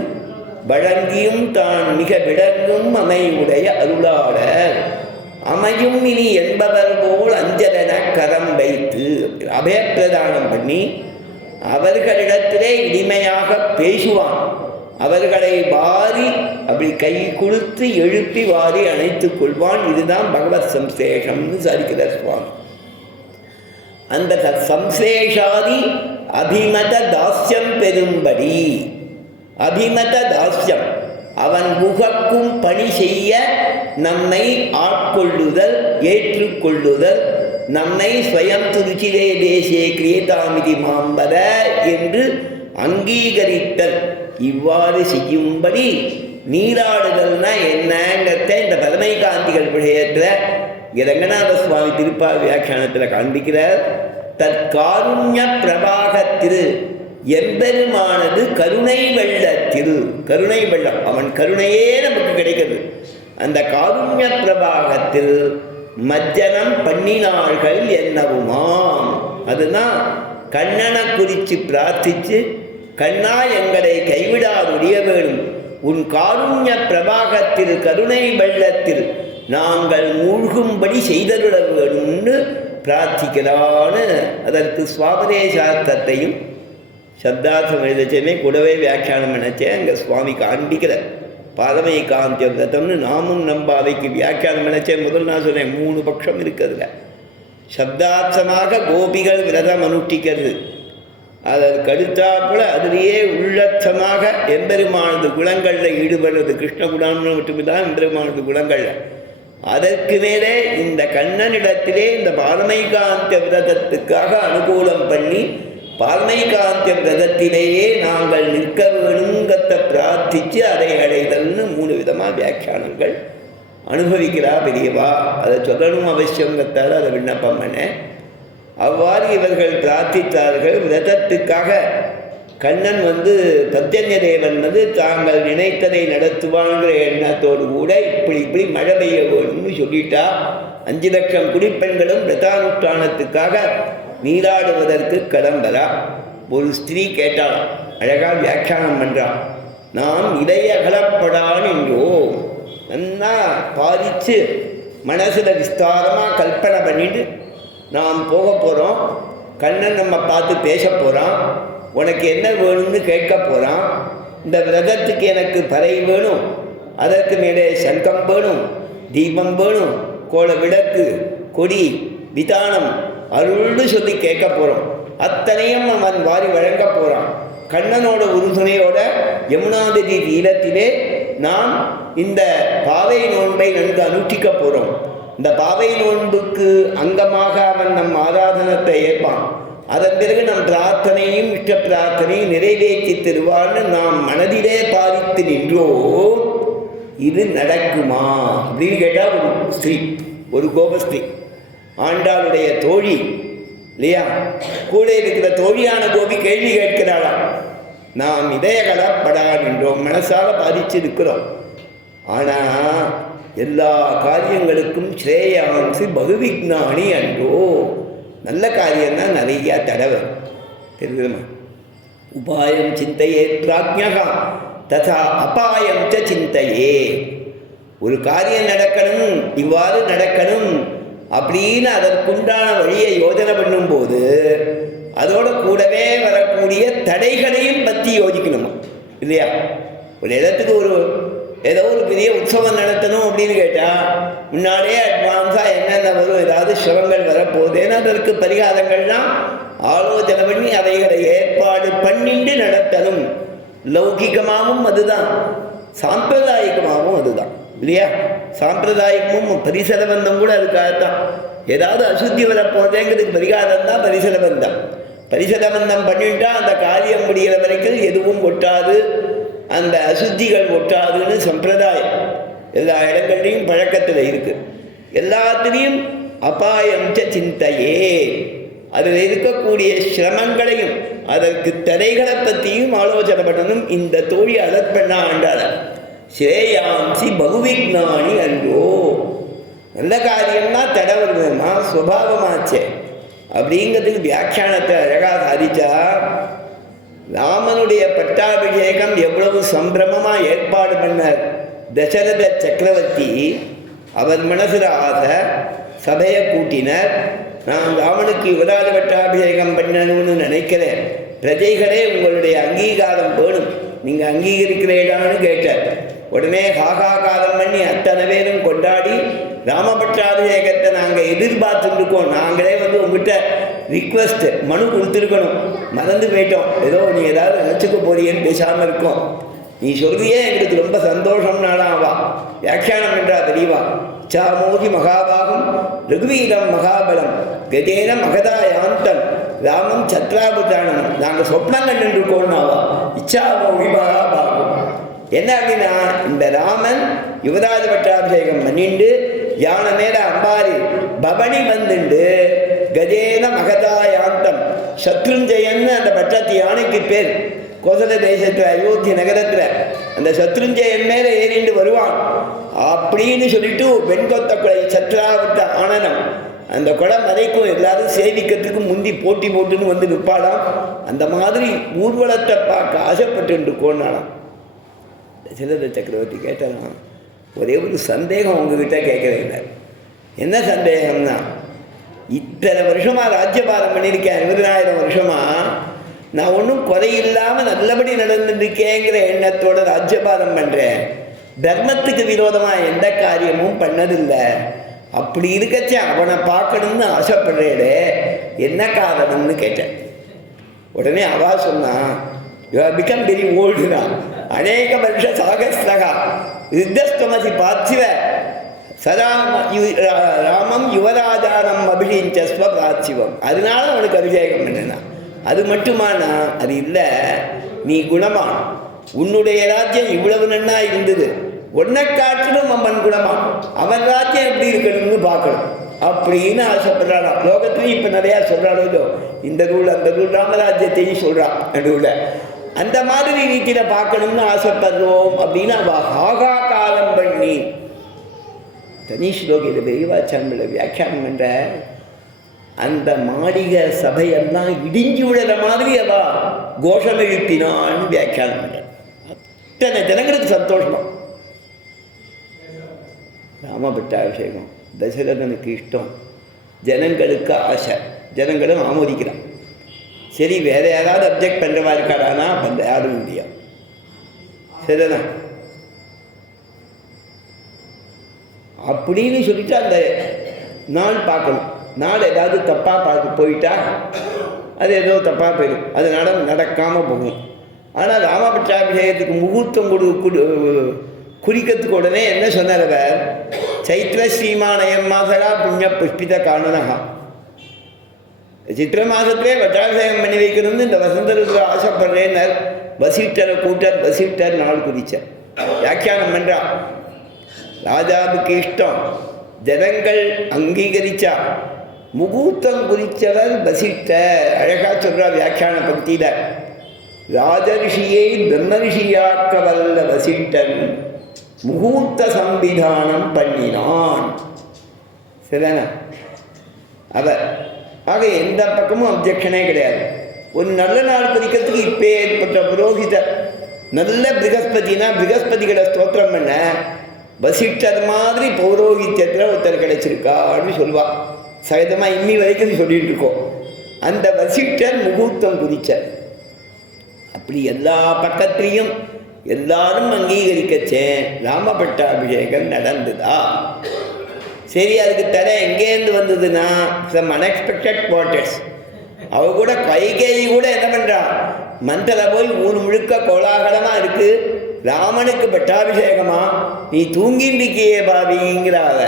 வழங்கியும் தான் மிக விளங்கும் அமையுடைய அருளாளர் அமையும் இனி என்பவர் போல் அஞ்சலென கரம் வைத்து அபயப்பிரதானம் பண்ணி அவர்களிடத்திலே இனிமையாக பேசுவான். அவர்களை வாரி அப்படி கை கொடுத்து எழுப்பி வாரி அணைத்துக் கொள்வான். இதுதான் பகவத் சம்சேஷம்னு சாதிக்கிறார் சுவாமி. அந்த சம்சேஷாதி அபிமத தாஸ்யம் பெறும்படி, அபிமத தாஸ்யம் அவன் உகக்கும் பணி செய்ய நம்மை ஆட்கொள்ளுதல், ஏற்றுக்கொள்ளுதல், நம்மை ஸ்வயம் துருச்சிலே தேசே கிரியதாமிதி மாம்பர என்று அங்கீகரித்தல், இவ்வாறு செய்யும்படி நீராடுதல்னா என்னங்கிறத இந்த பரமைகாந்திகள் விஷயத்தில் ரங்கநாத சுவாமி திருப்பாவை வியாக்கியானத்தில் காண்பிக்கிறார். தற்காருண்ய பிரபாகத்திரு எம்பெருமானது கருணை வெள்ளத்திரு, கருணை வெள்ளம், அவன் கருணையே நமக்கு கிடைக்கிறது. அந்த காருண்ய பிரபாகத்தில் மஜ்ஜனம் பண்ணினார்கள் என்னவுமாம். அதுதான் கண்ணனை குறித்து பிரார்த்தித்து, கண்ணா எங்களை கைவிடாதுடைய வேணும், உன் காருண்ய பிரபாகத்தில் கருணை வெள்ளத்தில் நாங்கள் மூழ்கும்படி செய்தருட வேணும்னு பிரார்த்திக்கிறான்னு அதற்கு சுவாபதேசார்த்தத்தையும் சப்தார்த்தம் எழுதச்சேமே கூடவே வியாக்கியானம் நினைச்சே அங்கே சுவாமி காண்பிக்கிறார். பாதமை காந்திய விரதம்னு நாமும் நம்பாவைக்கு வியாக்கியானம் நினைச்சே. முதல் நான் சொன்னேன் 3 பட்சம் இருக்கிறதுல. சப்தார்த்தமாக கோபிகள் விரதம் அனுஷ்டிக்கிறது, அதற்கு அடுத்தாப்புல அதுலேயே உள்ளர்த்தமாக எம்பெருமானது குணங்களில் ஈடுபடுறது. கிருஷ்ண குணம்னு மட்டும்தான் எம்பெருமானது குணங்களில். அதற்கு மேலே இந்த கண்ணனிடத்திலே இந்த பாரமைகாந்திய விரதத்துக்காக அனுகூலம் பண்ணி பாரமைகாந்திய விரதத்திலேயே நாங்கள் நிற்க வேணுங்கத்தை பிரார்த்தித்து அதை அடைதல்னு 3 விதமாக வியாக்கியானங்கள் அனுபவிக்கிறா பெரியவா. அதை சொல்லணும் அவசியங்கிறதால அதை விண்ணப்பம் பண்ணேன். அவ்வாறு இவர்கள் பிரார்த்தித்தார்கள். விரதத்துக்காக கண்ணன் தத்யன்ய தேவன் தாங்கள் நினைத்ததை நடத்துவாங்கிற எண்ணத்தோடு கூட இப்படி மழை பெய்ய வேணும்னு சொல்லிட்டா 5 லட்சம் குடிப்பெண்களும் விரதானுஷ்டானத்துக்காக நீராடுவதற்கு கிளம்பரா. ஒரு ஸ்திரீ கேட்டாளாம், அழகாக வியாக்கியானம் பண்ணுறான். நாம் இடையகலப்படான் என்றோ நல்லா பாதித்து மனசில் விஸ்தாரமாக கல்பனை பண்ணிட்டு நாம் போக போகிறோம். கண்ணன் நம்ம பார்த்து பேச போகிறான், உனக்கு என்ன வேணும்னு கேட்க போகிறான். இந்த விரதத்துக்கு எனக்கு பறை வேணும், அதற்கு மேலே சங்கம் வேணும், தீபம் வேணும், கோல விளக்கு, கொடி, விதானம், அருள்னு சொல்லி கேட்க போகிறோம். அத்தனையும் அவன் வாரி வழங்க போகிறான். கண்ணனோட உறுதுணையோட யமுனாநதி தீரத்திலே நாம் இந்த பாவை நோன்பை நன்கு அனுஷ்டிக்க போகிறோம். இந்த பாவை நோன்புக்கு அங்கமாக அவன் நம் ஆராதனத்தை ஏற்பான். அதன் பிறகு நம் பிரார்த்தனையும் இஷ்ட பிரார்த்தனையும் நிறைவேற்றி தருவான்னு நாம் மனதிலே பாதித்து நின்றோம். இது நடக்குமா அப்படின்னு கேட்டால் ஒரு ஸ்திரீ, ஒரு கோபஸ்திரீ, ஆண்டாளுடைய தோழி இல்லையா, கூட இருக்கிற தோழியான கோபி கேள்வி கேட்கிறாளாம். நாம் இதயகலப்படா நின்றோம், மனசால் பாதிச்சு இருக்கிறோம். ஆனால் எல்லா காரியங்களுக்கும் ஸ்ரேயான்சி பகுவிக்னானி அன்றோ, நல்ல காரியம்தான் நிறையா தடவை தெரியுமா. உபாயம் சிந்தையே பிராஜ்ஞகா ததா அபாயம் ச சிந்தையே. ஒரு காரியம் நடக்கணும், இவ்வாறு நடக்கணும் அப்படின்னு அதற்குண்டான வழியை யோஜனை பண்ணும்போது அதோட கூடவே வரக்கூடிய தடைகளையும் பற்றி யோசிக்கணுமா இல்லையா. ஒரு இடத்துக்கு ஏதோ ஒரு பெரிய உற்சவம் நடத்தணும் அப்படின்னு கேட்டால் முன்னாடியே அட்வான்ஸாக என்னென்ன வரும், ஏதாவது சிரமங்கள் வரப்போகுதுன்னு அதற்கு பரிகாரங்கள்லாம் ஆலோசனை பண்ணி அவைகளை ஏற்பாடு பண்ணிட்டு நடத்தணும். லௌகிகமாகவும் அதுதான், சாம்பிரதாயிகமாகவும் அதுதான். இல்லையா? சாம்பிரதாயமும் பரிசல பந்தம் கூட அதுக்காகத்தான். ஏதாவது அசுத்தி வரப்போதேங்கிறதுக்கு பரிகாரம் தான் பரிசல பந்தம். பரிசல பந்தம் பண்ணிட்டா அந்த காரியம் முடிகிற வரைக்கும் எதுவும் ஒட்டாது, அந்த அசுத்திகள் ஒட்டாதுன்னு சம்பிரதாயம் எல்லா இடங்கள்லையும் பழக்கத்தில் இருக்கு. எல்லாத்துலேயும் அபாயம் சிந்தையே, அதில் இருக்கக்கூடிய சிரமங்களையும் அதற்கு தடைகளை பற்றியும் ஆலோசனை பண்ணணும். இந்த தோழி அலர்ட் பண்ண ஆண்டாள். ஸ்ரேயாம்சி பகுவிக்னானி அன்றோ, நல்ல காரியம்னா தடை வருதுமா, சுபாவமாச்சே அப்படிங்கிறதுக்கு வியாக்கியானத்தை அழகாக சாதிச்சா. ராமனுடைய பட்டாபிஷேகம் எவ்வளவு சம்பிரமமாக ஏற்பாடு பண்ணார் தசரத சக்கரவர்த்தி. அவர் மனசில் ஆசை, சபையை கூட்டினர். நான் ராமனுக்கு யுவராஜ பட்டாபிஷேகம் பண்ணணும்னு நினைக்கிறேன், பிரஜைகளே உங்களுடைய அங்கீகாரம் வேணும், நீங்கள் அங்கீகரிக்கிறீர்களான்னு கேட்டார். உடனே ஹாகாகாரம் பண்ணி அத்தனை பேரும் கொண்டாடி ராமபட்டாபிஷேகத்தை நாங்கள் எதிர்பார்த்துருக்கோம், நாங்களே உங்ககிட்ட ரிக்வெஸ்ட் மனு கொடுத்துருக்கணும், மறந்து போயிட்டோம், ஏதோ நீ ஏதாவது நினச்சிக்க போறியன்னு பேசாமல் இருக்கோம், நீ சொல்றியே எங்களுக்கு ரொம்ப சந்தோஷம்னாலாம் வா. வியாக்கியானம் என்றா தெரியவா. சாமோகி மகாபாகம் ரகுவீரம் மகாபலம் கஜேன மகதாயாந்தம் ராமம் சத்ராபுதானம், நாங்கள் சொப்னம் கண்டுருக்கோம்னாவா. இச்சாமோகி மகாபாகம் என்ன அப்படின்னா, இந்த ராமன் யுவராஜ பட்டாபிஷேகம் பண்ணிண்டு யானை மேல அம்பாரி பவனி வந்துண்டு கஜேன மகதாயாந்தம் சத்ருஞ்சயன்னு அந்த பட்டத்து யானைக்கு பேர். கோசல தேசத்தில் அயோத்தி நகரத்தில் அந்த சத்ருஞ்சயன் மேலே ஏறிண்டு வருவான் அப்படின்னு சொல்லிட்டு வெண்கொத்த கொலை சத்ராவிட்ட ஆனனம் அந்த குடம் வரைக்கும் எல்லாரும் சேவிக்கிறதுக்கு முந்தி போட்டி போட்டுன்னு வந்து நிற்பாளாம். அந்த மாதிரி ஊர்வலத்தை பார்க்க ஆசைப்பட்டு கோணாலாம். தசரத சக்கரவர்த்தி கேட்டாலாம், ஒரே ஒரு சந்தேகம் உங்ககிட்ட கேட்குறீங்க. என்ன சந்தேகம்னா, இத்தனை வருஷமாக ராஜ்யபாரம் பண்ணியிருக்கேன், 20,000 வருஷமாக நான் ஒன்றும் குறையில்லாமல் நல்லபடி நடந்துருக்கேங்கிற எண்ணத்தோட ராஜ்யபாரம் பண்ணுறேன், தர்மத்துக்கு விரோதமாக எந்த காரியமும் பண்ணதில்லை, அப்படி இருக்கச்சே அவனை பார்க்கணும்னு ஆசைப்படுறேடே, என்ன காரணம்னு கேட்டேன். உடனே அவா சொன்னான், யூ ஹவ் பிகம் வெரி ஓல்டுனா, அநேக வருஷ சாகஸ்தகா யுத்தஸ்தமசி பார்த்திவ சதா ராமம் யுவராஜானம் அபிஷேச்சஸ்வ பிரார்த்திவம், அதனால அவனுக்கு அபிஷேகம் பண்ணனா. அது மட்டுமானா, அது இல்லை, நீ குணமான், உன்னுடைய ராஜ்யம் இவ்வளவு நன்னா இருந்தது, உன்னை காட்டிலும் அம்மன் குணமான், அவன் ராஜ்யம் எப்படி இருக்கணும்னு பார்க்கணும் அப்படின்னு ஆசைப்படுறானா. லோகத்துலையும் இப்போ நிறையா சொல்கிறாளோ, இந்த ரூல் அந்த ரூல், ராமராஜ்யத்தையும் சொல்கிறான் நடுவில். அந்த மாதிரி ரீதியில் பார்க்கணும்னு ஆசைப்படுறோம் அப்படின்னு அவள் ஹாகாகாரம் பண்ணி தனி ஸ்லோகியில் பெரியவாச்சாமில் வியாக்கியானம் என்ற அந்த மாளிகை சபையெல்லாம் இடிஞ்சு விடுற மாதிரி அவள் கோஷம் எழுப்பினான்னு வியாக்கியானம் பண்ற. அத்தனை ஜனங்களுக்கு சந்தோஷமா. ராமபட்டாபிஷேகம் தசரதனுக்கு இஷ்டம், ஜனங்களுக்கு ஆசை, ஜனங்களும் ஆமோதிக்கிறான். சரி, வேற யாராவது அப்ஜெக்ட் பண்ணுறவா இருக்காடானா அந்த யாரும் இல்லையா? சரிதான் அப்படின்னு சொல்லிட்டு அந்த நாள் பார்க்கணும். நாள் ஏதாவது தப்பாக பார்க்க போயிட்டா அது ஏதோ தப்பாக போயிடும், அது நடக்காமல் போகும். ஆனால் ராமபட்டாபிஷேகத்துக்கு முகூர்த்தம் குறிக்கிறதுக்கு உடனே என்ன சொன்னார் அவர், சைத்திர ஸ்ரீமானயம் மாசகா புண்ணிய புஷ்பித காணனகா, சித்திர மாதத்திலே பட்டாபிஷேகம் பண்ணி வைக்கணும்னு இந்த வசந்தருக்கு ஆசைப்படுறேன்னர். வசிட்டரை கூட்டார், வசிட்டர் நாள் குறிச்சார். வியாக்கியானம் பண்ணுறா, ராஜாவுக்கு இஷ்டம், ஜனங்கள் அங்கீகரிச்சா, முகூர்த்தம் குறித்தவர் வசிட்டர். அழகாக சொல்கிறா வியாக்கியான பக்தியில், ராஜரிஷியை பிரம்மரிஷியாக்க வல்ல வசிட்டன் முகூர்த்த சம்பிதானம் பண்ணினான். சரிதானா? அவர் ஆக எந்த பக்கமும் அப்ஜெக்ஷனே கிடையாது. ஒரு நல்ல நாள் குறிக்கிறதுக்கு இப்போ ஏற்பட்ட புரோகிதர் நல்ல பிருகஸ்பதினா பிருகஸ்பதிகளை ஸ்தோத்திரம் பண்ண வசிட்டர் மாதிரி பௌரோகித்தியத்தில் ஒருத்தர் கிடைச்சிருக்கான்னு சொல்லுவாள். சகஜமாக இன்னி வரைக்கும் சொல்லிட்டு இருக்கோம். அந்த வசிட்டர் முகூர்த்தம் குறிச்சார். அப்படி எல்லா பக்கத்திலையும் எல்லாரும் அங்கீகரிக்கச்சேன் ராமபட்டாபிஷேகம் நடந்துதா. சரி, அதுக்கு தடை எங்கேருந்து வந்ததுன்னா சம் அன்எக்ஸ்பெக்டட் குவார்ட்டர்ஸ். அவ கூட கைகேயி கூட என்ன பண்ணுறான், மந்தில் போய் ஊர் முழுக்க கோலாகலமாக இருக்குது, ராமனுக்கு பட்டாபிஷேகமா, நீ தூங்கின்றிருக்கியே பாவிங்கிறாவ.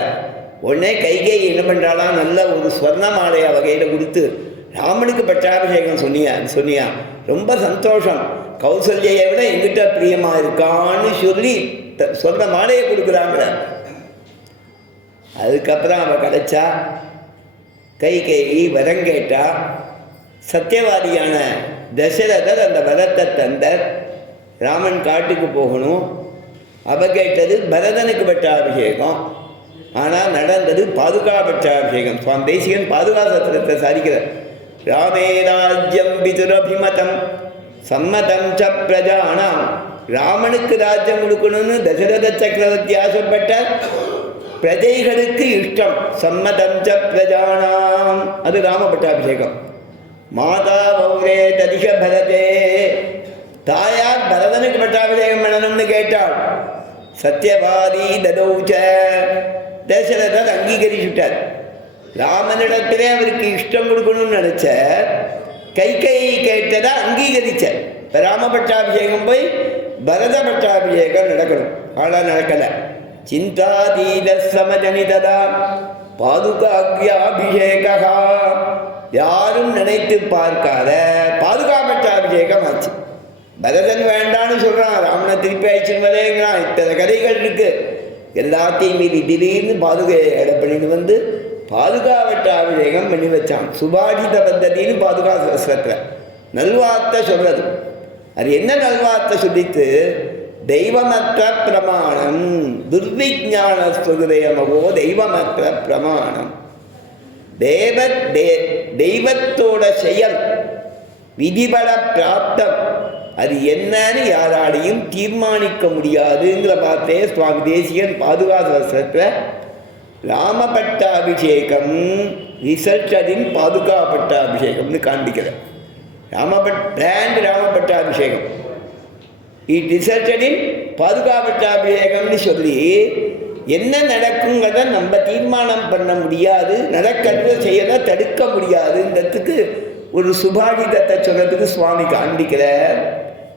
உடனே கைகை என்ன பண்ணுறாளா, நல்ல ஒரு ஸ்வர்ண மாலையை வகையில் கொடுத்து ராமனுக்கு பட்டாபிஷேகம் சொன்னியா ரொம்ப சந்தோஷம், கௌசல்யை விட எங்கிட்ட பிரியமாக இருக்கான்னு சொல்லி சொன்ன மாலையை கொடுக்குறாங்க. அதுக்கப்புறம் அவள் கிடைச்சா, கைகை வரம் கேட்டா. சத்தியவாதியான தசரதர் அந்த வரத்தை தந்தார். ராமன் காட்டுக்கு போகணும். அவ கேட்டது பரதனுக்கு பட்டாபிஷேகம். ஆனால் நடந்தது பாதுகா பட்டாபிஷேகம். சுவாமி தேசிகன் பாதுகா சத்திரத்தை சாதிக்கிறார். ராமே ராஜ்யம் பிதுரபிமதம் சம்மதம் ச பிரஜானாம். ராமனுக்கு ராஜ்யம் கொடுக்கணும்னு தசரத சக்கரவர்த்தி ஆசைப்பட்டார். பிரஜைகளுக்கு இஷ்டம். சம்மதம் ச பிரஜானாம், அது ராம பட்டாபிஷேகம். மாதா பௌரே ததிக பரதே, தாயார் பரதனுக்கு பட்டாபிஷேகம் பண்ணணும்னு கேட்டாள். சத்தியவாதி ததௌச்ச, தசரதர் அங்கீகரிச்சுட்டார். ராமனிடத்திலே அவருக்கு இஷ்டம் கொடுக்கணும்னு நினைச்ச, கைகை கேட்டதை அங்கீகரிச்சார். இப்போ ராம பட்டாபிஷேகம் போய் பரத பட்டாபிஷேகம் நடக்கணும். ஆனால் நடக்கலை. சிந்தாதீத சமஜனிததா பாதுகாக்யாபிஷேகா, யாரும் நினைத்து பார்க்காத பாதுகா பட்டாபிஷேகம் ஆச்சு. பரதன் வேண்டான்னு சொல்கிறான், ராமனை திருப்பி ஆயிடுச்சுன்னு வரேங்கிறான். இத்தனை கதைகள் இருக்கு. எல்லாத்தையும் மீறி திடீர்னு பாதுகையை எடை பண்ணிட்டு வந்து பாதுகா பட்டாபிஷேகம் பண்ணி வச்சான். சுபாஷித பத்ததின்னு பாதுகா சகஸ்ரத்தில் நல்வார்த்தை சொல்றது. அது என்ன நல்வார்த்தை சொல்லித்து, தெய்வமற்ற பிரமாணம் துர்விஜான ஸ்வதயமகோ தெய்வமற்ற பிரமாணம். தெய்வத்தோட செயல் விதிபல பிராப்தம், அது என்னன்னு யாராலையும் தீர்மானிக்க முடியாதுங்கிற பார்த்தே சுவாமி தேசிகன் பாதுகா சகஸ்ரத்தில் ராம பட்டாபிஷேகம் ரிசல்டடின் பாதுகா பட்டாபிஷேகம்னு காண்பிக்கிறேன். ராம பட்டாபிஷேகம் இட் ரிசல்டடின் பாதுகா பட்டாபிஷேகம்னு சொல்லி என்ன நடக்குங்கிறத நம்ம தீர்மானம் பண்ண முடியாது, நடக்கிறத செய்யறத தடுக்க முடியாதுங்கிறதுக்கு ஒரு சுபாஷிதத்தை சொல்றதுக்கு சுவாமி காண்பிக்கிற.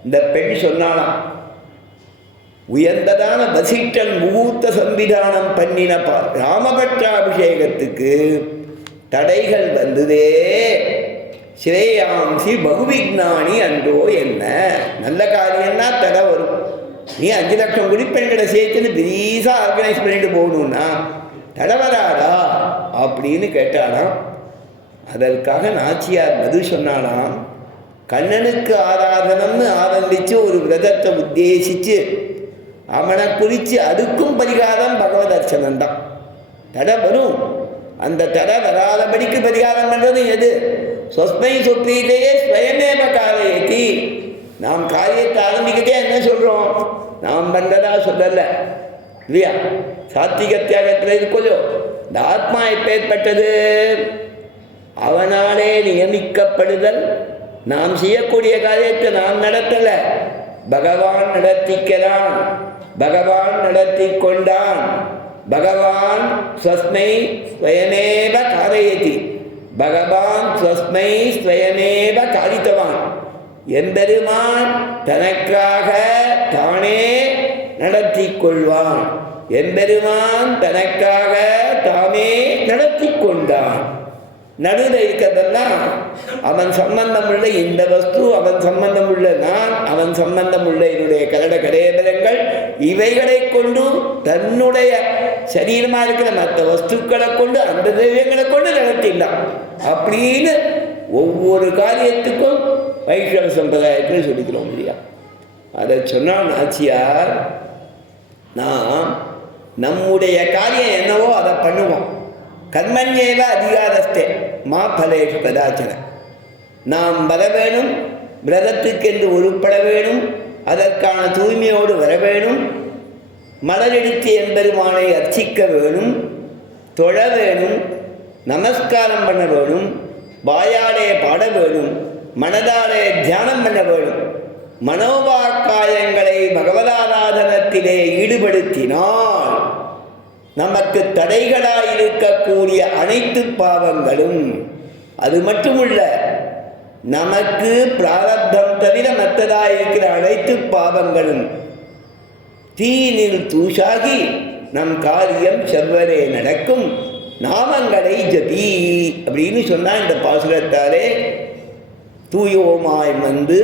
இந்த பெண் சொன்னாலாம், உயர்ந்ததான வசிஷ்டன் முகூர்த்த சம்பிதானம் பண்ணின ராமபட்டாபிஷேகத்துக்கு தடைகள் வந்ததே. ஸ்ரேயாம்சி பகுவிக்னானி அன்றோ, என்ன நல்ல காரியம்னா தடை வரும். நீ 5 லட்சம் குடிப்பெண்களை சேர்த்துன்னு பெரிசாக ஆர்கனைஸ் பண்ணிட்டு போகணும்னா தடை வராதா அப்படின்னு கேட்டாலாம். அதற்காக நாச்சியார் பதில் சொன்னாலாம், கண்ணனுக்கு ஆராதனம்னு ஆரம்பித்து ஒரு விரதத்தை உத்தேசித்து அவனை குறித்து அதுக்கும் பரிகாரம் பகவத் அர்ச்சனம் தான். தடை வரும். அந்த தடை வராதபடிக்கு பரிகாரம் பண்ணுறது எது? சொஸ்மை சொப்பீதையே ஸ்வயமேவ காரயதி. நாம் காரியத்தை ஆரம்பிக்கதே என்ன சொல்கிறோம், நாம் பண்ணுறதா சொல்லலை இல்லையா? சாத்விக தியாகத்தில் இருக்கோ, இந்த ஆத்மா எப்பேற்பட்டது? அவனாலே நியமிக்கப்படுதல். நாம் செய்யக்கூடிய காரியத்தை நாம் நடத்தலை, பகவான் நடத்திக்கிறான், பகவான் நடத்தி கொண்டான். பகவான் ஸ்வஸ்மை ஸ்வயமேவ காரயதி, பகவான் ஸ்வஸ்மை ஸ்வயமேவ காரித்தவான். எம்பெருமான் தனக்காக தானே நடத்தி கொள்வான். எம்பெருமான் தனக்காக தாமே நடத்தி கொண்டான். நடுவில் இருக்கிறதெல்லாம் அவன் சம்பந்தம் உள்ள இந்த வஸ்து, அவன் சம்பந்தம் உள்ள நான், அவன் சம்பந்தம் உள்ள என்னுடைய கரட கடையபலங்கள், இவைகளை கொண்டு தன்னுடைய சரீரமாக இருக்கிற மற்ற வஸ்துக்களை கொண்டு அந்த தெய்வங்களை கொண்டு நடத்திடலாம் அப்படின்னு ஒவ்வொரு காரியத்துக்கும் வைஷ்ணவ சம்பிரதாயத்தில் சொல்லிக்கிறோம் இல்லையா? அதை சொன்னால் நாச்சியார், நாம் நம்முடைய காரியம் என்னவோ அதை பண்ணுவோம். கர்மண்யேவ அதிகாரஸ்தே மா பலேஷு கதாச்சன. நாம் வர வேணும், விரதத்துக்கென்று உருப்பட வேணும், அதற்கான தூய்மையோடு வர வேணும், மலரெடுத்து எம்பெருமானை அர்ச்சிக்க வேணும், தொழ வேணும், நமஸ்காரம் பண்ண வேணும், வாயாலே பாட வேணும், மனதாலே தியானம் பண்ண வேணும். மனோவாக்காயங்களை பகவதாராதனத்திலே ஈடுபடுத்தினால் நமக்கு தடைகளாயிருக்கக்கூடிய அனைத்து பாவங்களும், அது மட்டுமல்ல நமக்கு பிராரப்தம் தவிர மற்றதாயிருக்கிற அனைத்து பாவங்களும் தீனில் தூஷாகி நம் காரியம் செவ்வரே நடக்கும் நாமங்களை ஜபி அப்படின்னு சொன்னால் இந்த பாசுரத்தாலே தூயோமாய் வந்து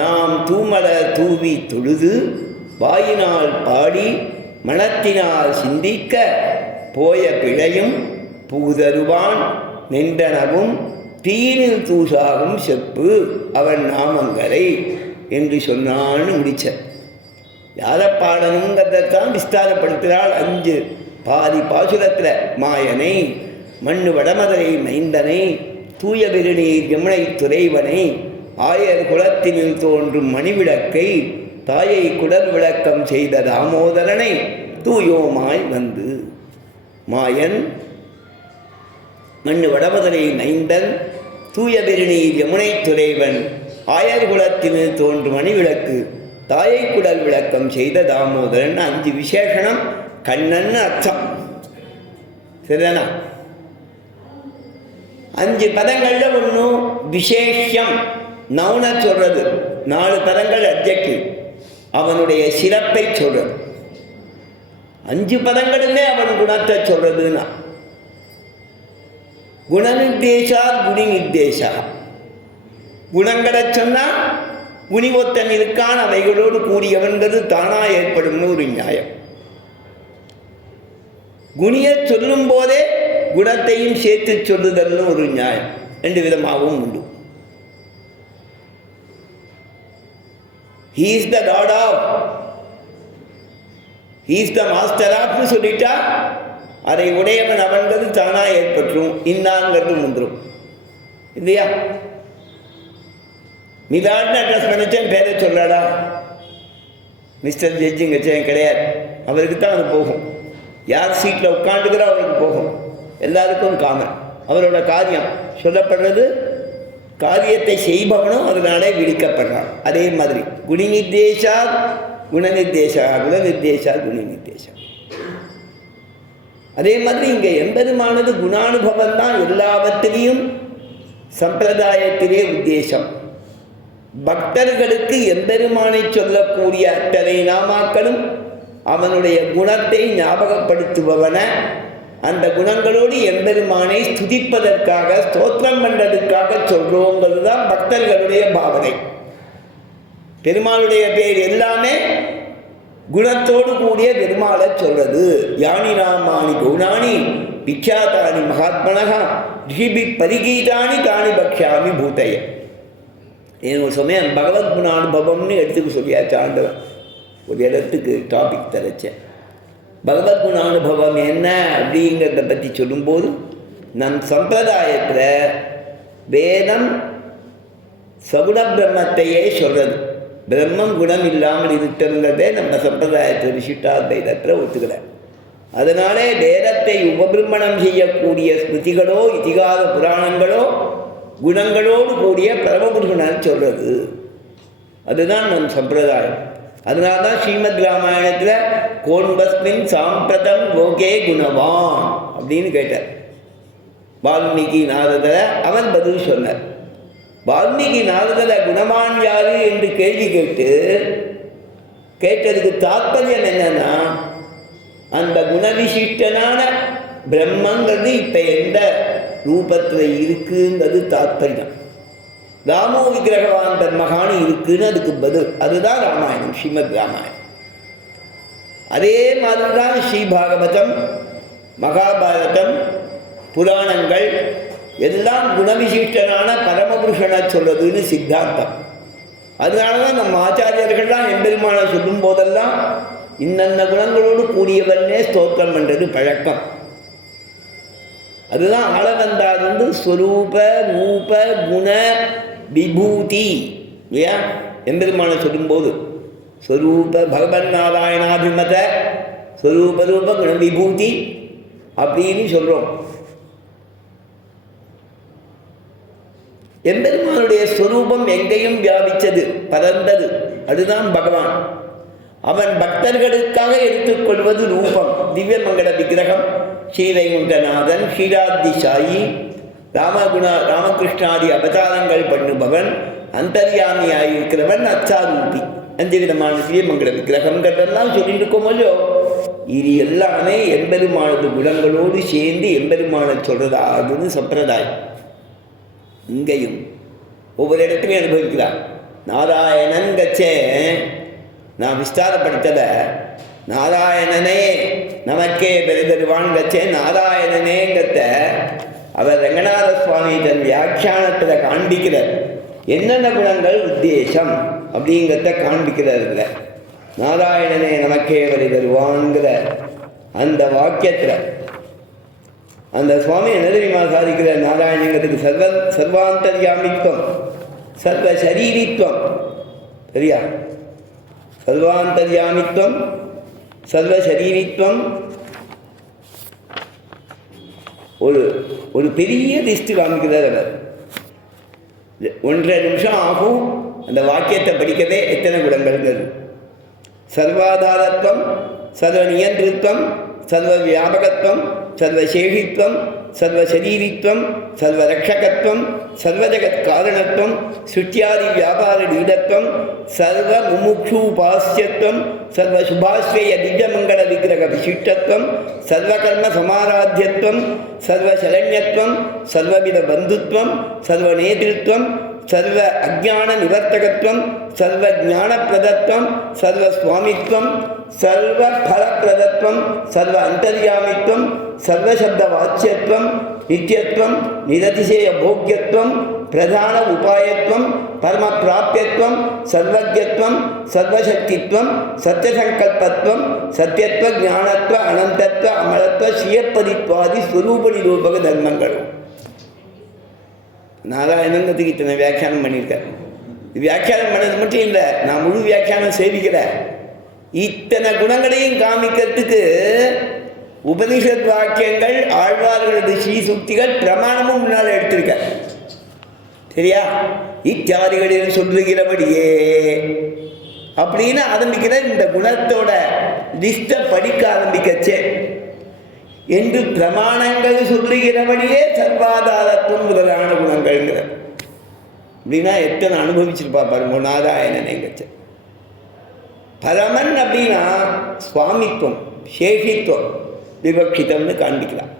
நாம் தூமலர் தூவி தொழுது வாயினால் பாடி மனத்தினால் சிந்திக்க போய பிழையும் பூதருவான் நின்றனவும் தீனில் தூசாகும் செப்பு அவன் நாமங்களை என்று சொன்னான்னு முடிச்சார். யாரை பாடணுங்கிறதான் விஸ்தாரப்படுத்துகிறாள். 5 பாதி பாசுரத்தில் மாயனை, மண்ணு வடமதரை மைந்தனை, தூய பெருநீர் யமுனை துறைவனை, ஆயர் குலத்தினில் தோன்றும் மணிவிளக்கை, தாயை குடல் விளக்கம் செய்த தாமோதரனை தூயோமாய் வந்து. மாயன், மண்ணு வடமதரை மைந்தன், தூய பெருநீர் யமுனை துறைவன், ஆயர் குலத்தினில் தோன்றும் மணிவிளக்கு, தாயை குடல் விளக்கம் செய்த தாமோதரன். 5 விசேஷனம் கண்ணன் அர்த்தம். சரிதானா? 5 பதங்களில் ஒன்றும் விசேஷம் நவுன சொல்றது, 4 பதங்கள் அட்ஜெக்டிவ் அவனுடைய சிறப்பை சொல்றது. 5 பதங்களுமே அவன் குணத்தை சொல்றதுன்னா குணநிர்தேசா குணி நிர்தேசா. குணங்களை சொன்னால் குணிவொத்தன் இருக்கான், அவைகளோடு கூடியவன்கிறது தானாக ஏற்படும்னு ஒரு நியாயம். குணியை சொல்லும் போதே குணத்தையும் சேர்த்து சொல்லுதல்னு ஒரு நியாயம். 2 விதமாகவும் உண்டு. He is the God of, He is the master of சொல்லிட்டா அதை உடையவன் அவன்கிறது தானாக ஏற்பற்றும், இன்னாங்கிறது வந்துடும் இல்லையா? மிதாட்னு அட்ரஸ் பண்ணிச்சேன் பேரை சொல்லாடா மிஸ்டர் ஜட்ஜிங்க வச்சேன் கிடையாது. அவருக்கு தான் அது போகும். யார் சீட்டில் உட்காந்துக்கிறோ அவருக்கு போகும். எல்லாருக்கும் காமன். அவரோட காரியம் சொல்லப்படுறது, காரியத்தை செய்பவனும் அதனாலே விழிக்கப்படுறான். அதே மாதிரி குணிநிர்தேசா குணநிர்தேசா, குணநிர்தேசா குணிநிர்தேசா. அதே மாதிரி இங்கே எம்பெருமானது குணானுபவம் தான் எல்லாவற்றிலையும் சம்பிரதாயத்திலே உத்தேசம். பக்தர்களுக்கு எம்பெருமானை சொல்லக்கூடிய அத்தனை நாமாக்களும் அவனுடைய குணத்தை ஞாபகப்படுத்துபவன. அந்த குணங்களோடு எம்பெருமானை ஸ்துதிப்பதற்காக, ஸ்தோத்திரம் பண்ணுறதுக்காக சொல்கிறோங்கிறது தான் பக்தர்களுடைய பாவனை. பெருமாளுடைய பேர் எல்லாமே குணத்தோடு கூடிய பெருமாளை சொல்றது. யானி நாமானி கௌணானி விக்யாதானி மகாத்மனகா ரிஷிபி பரிகீதானி தானி பக்ஷாமி பூதைய. ஒரு சமயம் பகவத் குணானுபவம்னு எடுத்துக்க சொல்லியாச்சு ஆண்டவன். ஒரு இடத்துக்கு டாபிக் தரச்சேன். பகவத் குணானுபவம் என்ன அப்படிங்கிறத பற்றி சொல்லும்போது, நம் சம்பிரதாயத்தில் வேதம் சகுண பிரம்மத்தையே சொல்கிறது. பிரம்மம் குணம் இல்லாமல் இருக்கிறதே நம்ம சம்பிரதாயத்தில் விசிஷ்டாத்வைதத்தில் ஒத்துக்கலை. அதனாலே வேதத்தை உபபிரமணம் செய்யக்கூடிய ஸ்மிருதிகளோ இதிகாத புராணங்களோ குணங்களோடு கூடிய பரமபுருஷனை சொல்கிறது. அதுதான் நம் சம்பிரதாயம். அதனால தான் ஸ்ரீமத் ராமாயணத்தில் கோன்பஸ்மின் சாம்பிரதம் லோகே குணவான் அப்படின்னு கேட்டார் வால்மீகி நாரதரை. அவன் பதில் சொன்னார். வால்மீகி நாரதரை குணவான் யாரு என்று கேள்வி கேட்டதுக்கு தாற்பயம் என்னன்னா, அந்த குணவிசிஷ்டனான பிரம்மங்கிறது இப்போ எந்த ரூபத்தில் இருக்குங்கிறது தாற்பயம். ராமோ விக்கிரகவான் தர்மகானி இருக்குன்னு அதுக்கு பதில். அதுதான் ராமாயணம், ஸ்ரீமத் ராமாயணம். அதே மாதிரி தான் ஸ்ரீபாகவதம், மகாபாரதம், புராணங்கள் எல்லாம் குணவிசிஷ்டனான பரமபுருஷனை சொல்றதுன்னு சித்தாந்தம். அதனால தான் நம்ம ஆச்சாரியர்கள்லாம் எம்பெருமானை சொல்லும் போதெல்லாம் இன்னென்ன குணங்களோடு கூடியவன்னே ஸ்தோத்திரம் பண்ணுறது பழக்கம். அதுதான் ஆளவந்தார் வந்து ஸ்வரூப ரூப குண விபூதி இல்லையா? எம்பெருமானை சொல்லும்போது ஸ்வரூப பகவன் நாராயணாபிமத ஸ்வரூப ரூப குண விபூதி அப்படின்னு சொல்கிறோம். எம்பெருமானுடைய ஸ்வரூபம் எங்கேயும் வியாபித்தது, பரந்தது. அதுதான் பகவான். அவன் பக்தர்களுக்காக எடுத்துக்கொள்வது ரூபம். திவ்யமங்கல விக்கிரகம், ஸ்ரீவைகுண்டநாதன், ஷீராப்தி சாயி, ராமகிருஷ்ணாதி அவதாரங்கள் பண்ணுபவன், அந்தர்யாமியாயிருக்கிறவன், அச்சாரூபி. 5 விதமான ஸ்ரீமங்கல விக்கிரகங்கள்லாம் சொல்லிட்டு இருக்கோமோ, இது எல்லாமே எம்பெருமானது குணங்களோடு சேர்ந்து எம்பெருமானை சொல்கிறதாகுன்னு சம்பிரதாயம். இங்கேயும் ஒவ்வொரு இடத்துலையும் அனுபவிக்கிறார். நாராயணன் கச்சே நான் விஸ்தாரப்படுத்தத நாராயணனே நமக்கே பெருதருவான் கச்சே நாராயணனேங்கத்த அவர் ரங்கநாத சுவாமி தன் வியாக்கியானத்தில் காண்பிக்கிறார். என்னென்ன குணங்கள் உத்தேசம் அப்படிங்கிறத காண்பிக்கிறாருங்க. நாராயணனே நமக்கே பெருதருவான்கிற அந்த வாக்கியத்தில் அந்த சுவாமி என்ன தெரியுமா சாதிக்கிற? நாராயணங்கிறதுக்கு சர்வாந்தர்யாமித்வம், சர்வ சரீரித்வம், சரியா? சர்வாந்தர்யாமித்வம், சர்வ சரீரித்வம், ஒரு பெரிய லிஸ்ட் காமிக்கிறார் அவர். 1.5 நிமிஷம் ஆகும் அந்த வாக்கியத்தை படிக்கவே. எத்தனை குணங்கள்ங்கிறது? சர்வாதாரத்வம், சர்வ நியந்திரித்வம், சர்வ வியாபகத்வம், சர்வசேஷித்வம், சர்வசரீரித்வம், சர்வரக்ஷகத்வம், சர்வஜகத் காரணத்வம், சுட்சியாதி வியாபார நீடத்வம், சர்வ முமுக்ஷூபாஸ்யத்வம், சர்வசுபாஸ்ரய திவ்யமங்கள விக்கிரக விசிஷ்டத்வம், சர்வகர்ம சமாராத்தியத்வம், சர்வசரண்யத்வம், சர்வவித பந்துத்வம், சர்வநேதிருத்வம், சர்வ அஜ்ஞான நிவர்த்தகத்வம், சர்வ ஞானப்பிரதத்வம், சர்வ சுவாமித்வம், சர்வ பலப்பிரதத்வம், சர்வ அந்தர்யாமித்வம், சர்வசப்த வாச்சியத்வம், நித்தியத்வம், நிரதிசேய போக்கியத்வம், பிரதான உபாயத்வம், பரம பிராபியத்வம், சர்வஜத்வம், சர்வசக்தித்வம், சத்தியசங்கல்பத்வம், சத்தியத்வ ஞானத்வ அனந்தத்வ அமலத்வ ஸ்ரீயப்பதித்வாதி ஸ்வரூப நிரூபக தர்மங்களும். நாராயணங்கிறதுக்கு இத்தனை வியாக்கியானம் பண்ணியிருக்கார். வியாக்கியானம் பண்ணது மட்டும் இல்லை, நான் முழு வியாக்கியானம் சேவிக்கிறேன். இத்தனை குணங்களையும் காமிக்கிறதுக்கு உபனிஷத் வாக்கியங்கள், ஆழ்வார்களது ஸ்ரீசுக்திகள், பிரமாணமும் முன்னால் எடுத்திருக்க. சரியா? இத்தியாதிகளில் சொல்லுகிறபடியே அப்படின்னு ஆரம்பிக்கிற இந்த குணத்தோட லிஸ்ட்டை படிக்க ஆரம்பிக்கச்சே என்று பிரமாணங்கள் சொல்லுகிறபடியே சர்வாதாரத்துவம் முதலான குணங்கள்ங்கிற. அப்படின்னா எத்தனை அனுபவிச்சிருப்பா பாருங்க நாராயணனேங்கச்ச. பரமன் அப்படின்னா சுவாமித்துவம், சேஷித்துவம், விவக்ஷிதம்னு காண்பிக்கலாம்.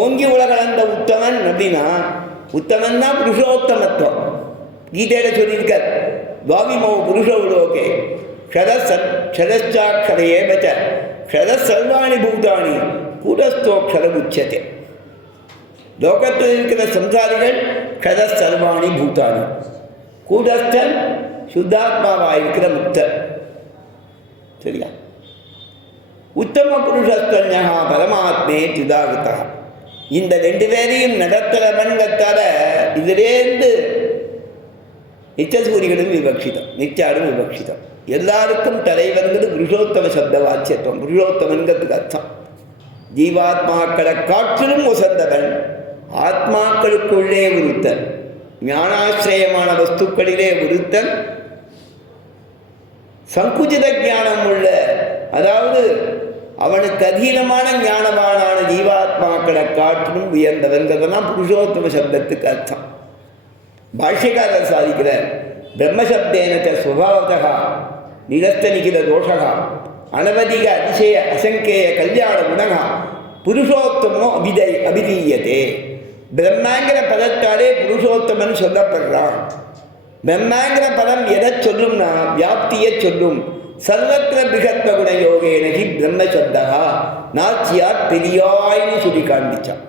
ஓங்கி உலகளந்த உத்தமன் அப்படின்னா உத்தமன் தான் புருஷோத்தமத்துவம். கீதையில சொல்லியிருக்கார், துவாவிமோ புருஷோலோகே க்ஷரச்சாட்சரையே பச்ச க்ஷர சர்வாணி பூதானி கூடஸ்தோக்ஷர உச்சத்தை. லோகத்தில் இருக்கிற சம்சாரிகள் க்ஷர சர்வாணி பூதானி, கூடஸ்தன் சுத்தாத்மாவாக இருக்கிற முக்தர். சரியா? உத்தம புருஷஸ்தன்யா பரமாத்மே திதாகதா. இந்த 2 பேரையும் நடத்துறவன்கத்தால இதிலேருந்து நிச்சசூரிகளும் விவக்ஷிதம், நிச்சாடும் விவக்ஷிதம். எல்லாருக்கும் தலைவன்கிறது புருஷோத்தம சப்த வாச்சியத்துவம். புருஷோத்தமன்கிறதுக்கு அர்த்தம் ஜீவாத்மாக்களை காற்றிலும் உசந்தவன், ஆத்மாக்களுக்குள்ளே ஒருத்தன், ஞானாசிரயமான வஸ்துக்களிலே ஒருத்தன், சங்குச்சித ஞானம் உள்ள, அதாவது அவனுக்கு அதீனமான ஞானவானான ஜீவாத்மாக்களை காட்டிலும் உயர்ந்தவன்கிறதெல்லாம் புருஷோத்தம சப்தத்துக்கு அர்த்தம். பாஷ்யக்காரர் சாதிக்கிறார், பிரம்மசப்தேன ஸ்வபாவதா நிரஸ்தனிகிற தோஷகா அனவதிக அதிசய அசங்கேய கல்யாண குணகா புருஷோத்தமோ அபிதீயதே. பிரம்மாங்கிற பதத்தாலே புருஷோத்தமன் சொல்லப்படுறான். பிரம்மாங்கிற பதம் எதை சொல்லும்னா வியாப்தியை சொல்லும். சர்வத்திர பிகத்வ குண யோகேனகி பிரம்மசப்தா நாச்சியார் பெரியாய்னு சொல்லி காண்பிச்சான்.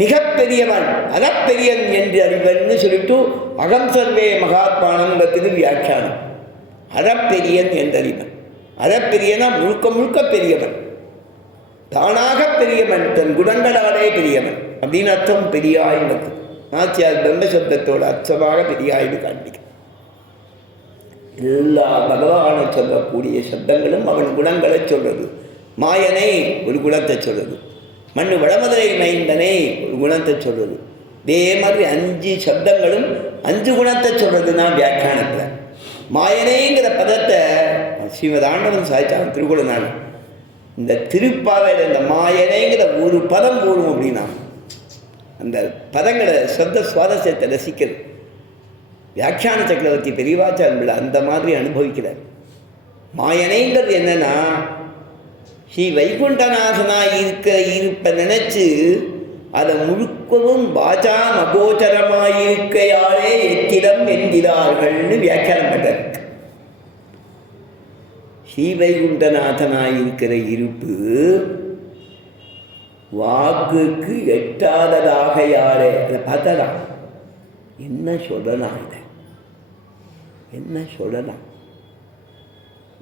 மிகப்பெரியவன், அகப்பெரியன் என்று அறிவன்னு சொல்லிட்டு அகம் சர்வே மகாத்மானங்கிறதுக்கு வியாக்கியானம். அறப்பெரியன் என்றறிவன். அறப்பெரியனா முழுக்க முழுக்க பெரியவன், தானாக பெரியவன், தன் குணங்களாலே பெரியவன் அப்படின்னு அர்த்தம். பெரியாய்னது நாச்சியார் பிரம்மசப்தத்தோட அர்த்தமாக பெரியாய்னு காண்பிக்க. எல்லா பகவானை சொல்லக்கூடிய சப்தங்களும் அவன் குணங்களை சொல்றது. மாயனை ஒரு குணத்தை சொல்றது, மண்ணு வடமதுரை மைந்தனை ஒரு குணத்தை சொல்றது. இதே மாதிரி 5 சப்தங்களும் 5 குணத்தை சொல்றதுன்னா வியாக்கியானத்தில். மாயனைங்கிற பதத்தை ஸ்ரீமத் ஆண்டவன் சாய்ச்சான் திருக்குறள். இந்த திருப்பாவையில் இந்த மாயனைங்கிற ஒரு பதம் போடும் அப்படின்னா அந்த பதங்களை சப்த சுவாரஸ்யத்தை ரசிக்கிறது. வியாக்கியான சக்கரவர்த்தி பெரியவாச்சான் அந்த மாதிரி அனுபவிக்கிறார். மாயனைங்கிறது என்னன்னா, ஸ்ரீ வைகுண்டநாதனாக இருப்ப நினைச்சு அதை முழுக்கவும் வாச்சாம் அகோச்சரமாயிருக்கையாலே எத்திடம் என்கிறார்கள்னு வியாக்கியானம் பண்றார். ஸ்ரீ வைகுண்டநாதனாயிருக்கிற இருப்பு வாக்குக்கு எட்டாததாகையாலே. அதை பார்த்தாதான் என்ன சொல்லலாம், இதை என்ன சொல்லலாம்?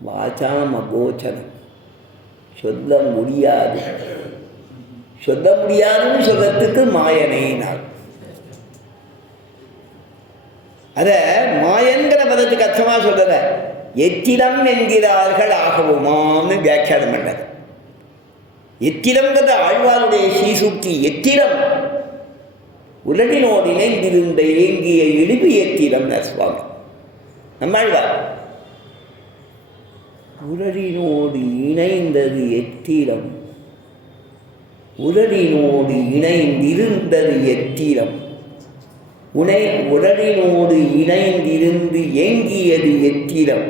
வாச்சாம் அகோச்சரம், சொல்ல முடியாது. சொல்ல முடியாதுன்னு சொல்றதுக்கு மாயனையினால். அத மாயன்கிற பதத்துக்கு அர்த்தமா சொல்றத எத்திடம் என்கிறார்கள் ஆகவுமான்னு வியாக்கியானம் பண்ணது. எத்திடம்ங்கிறது ஆழ்வாருடைய ஸ்ரீசூக்தி. எத்திடம் உலகினோடு இணைந்திருந்த ஏங்கிய இழிவு எத்திடம் சுவாமி நம்மாழ்வார். உலகினோடு இணைந்தது எத்திடம், உலகினோடு இணைந்திருந்தது எத்திடம், உலகினோடு இணைந்திருந்து ஏங்கியது எத்திடம்,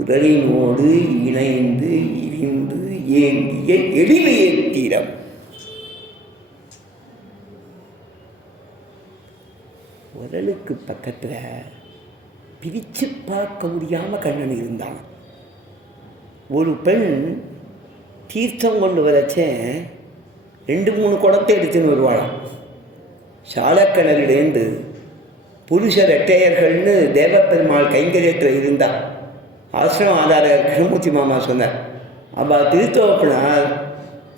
உலகினோடு இணைந்து இருந்து ஏங்கிய எளிவு எத்திடம். உரலுக்கு பக்கத்தில் பிரித்து பார்க்க முடியாமல் கண்ணன் இருந்தான். ஒரு பெண் தீர்த்தம் கொண்டு வரச்சேன் 2-3 குடத்தை எடுத்துன்னு வருவாளாம். சாலக்கிணறிலேருந்து புருஷ ரெட்டையர்கள்னு தேவப்பெருமாள் கைங்கரியத்தில் இருந்தால் ஆசிரம ஆதாரர் கிருஷ்ணமூர்த்தி மாமா சொன்னார். அப்போ திருத்தோப்பினார்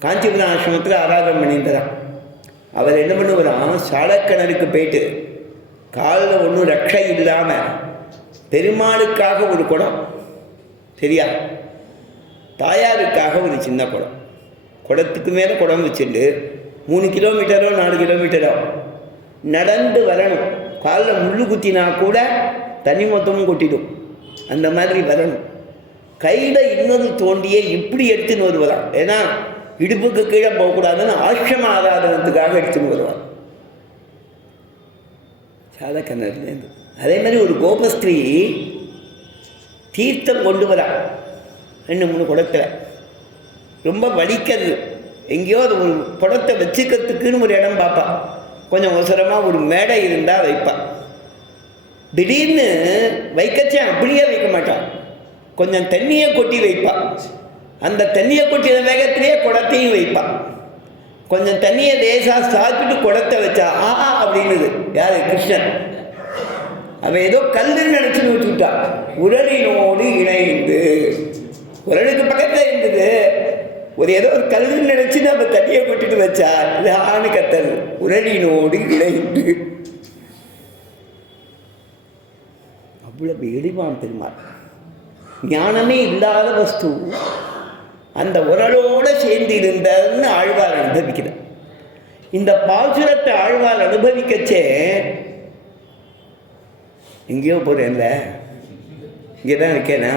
காஞ்சிபுரம் ஆசிரமத்தில் ஆராதனை பண்ணியிருந்தான். அவர் என்ன பண்ணுவாராம், சாலக்கிணறுக்கு போயிட்டு காலில் ஒன்றும் ரட்சை இல்லாமல் பெருமாளுக்காக ஒரு குடம், சரியா, தாயாருக்காக ஒரு சின்ன குடம், குடத்துக்கு மேலே குடம் வச்சுட்டு 3 கிலோமீட்டரோ 4 கிலோமீட்டரோ நடந்து வரணும். காலில் முள்ளு குத்தினா கூட தனி மொத்தமும் கொட்டிடும். அந்த மாதிரி வரணும். கையில் இன்னொரு தோண்டியை இப்படி எடுத்துன்னு வருவலாம். ஏன்னா இடுப்புக்கு கீழே போகக்கூடாதுன்னு ஆசிரம ஆராதனத்துக்காக எடுத்துன்னு வருவான் சாலக்கிணறுலேருந்து. அதே மாதிரி ஒரு கோபஸ்திரீ தீர்த்தம் கொண்டு வரா 2-3 குடத்தில். ரொம்ப வலிக்கிறது. எங்கேயோ அது ஒரு குடத்தை வச்சுக்கிறதுக்குன்னு ஒரு இடம் பார்ப்பா. கொஞ்சம் அவசரமாக ஒரு மேடை இருந்தால் வைப்பாள். திடீர்னு வைக்கச்சே அப்படியே வைக்க மாட்டாள். கொஞ்சம் தண்ணியை கொட்டி வைப்பாள். அந்த தண்ணியை கொட்டின வேகத்திலேயே குடத்தையும் வைப்பாள். கொஞ்சம் தண்ணியை லேசாக சாப்பிட்டு குடத்தை வச்சா அப்படின்னுது யார்? கிருஷ்ணன். அவன் ஏதோ கல்லுன்னு நினச்சின்னு வச்சுட்டா. உரலினோடு இணைந்து, உரலுக்கு பக்கத்தில் இருந்தது, ஏதோ ஒரு கல்லுன்னு நினச்சின்னு அவன் தண்ணியை கொட்டிட்டு வச்சா. இது ஆணு கத்தல். உரலினோடு இணைந்து. அவ்வளவு எளிவான் பெருமாள். ஞானமே இல்லாத வஸ்து அந்த உரலோடு சேர்ந்து இருந்தன்னு ஆழ்வார் அனுபவிக்கிறார். இந்த பாசுரத்தை ஆழ்வார் அனுபவிக்கச்சே எங்கேயோ போகிறேன்ல, இங்கே தான் இருக்கேனா,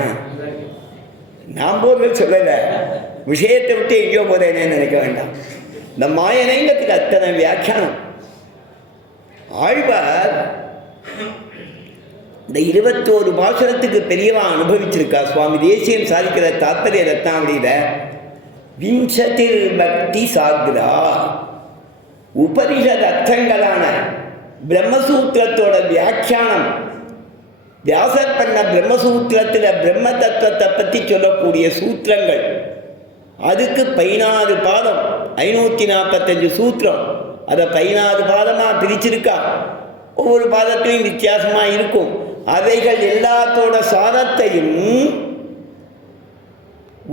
நான் போகிறது சொல்லலை, விஷயத்தை விட்டு எங்கேயோ போகிறேனே நினைக்க வேண்டாம். இந்த மாயனைங்கிறதுக்கு அத்தனை வியாக்கியானம். ஆழ்வார் இந்த 21 பாசுரத்துக்கு பெரியவா அனுபவிச்சிருக்கா. சுவாமி தேசியம் சாதிக்கிற தாத்பரிய ரத்னாவளியில் விம்சதிர் பக்தி சாக்ரா உபனிஷத் அர்த்தங்களான பிரம்மசூத்திரத்தோட வியாக்கியானம், வியாசர் பண்ண பிரம்மசூத்திரத்தில் பிரம்ம தத்துவத்தை பற்றி சொல்லக்கூடிய சூத்திரங்கள், அதுக்கு 16 பாதம், 545 சூத்திரம். அதை 16 பாதமாக பிரிச்சிருக்கா. ஒவ்வொரு பாதத்திலையும் வித்தியாசமாக இருக்கும். அவைகள் எல்லாத்தோட சாரத்தையும்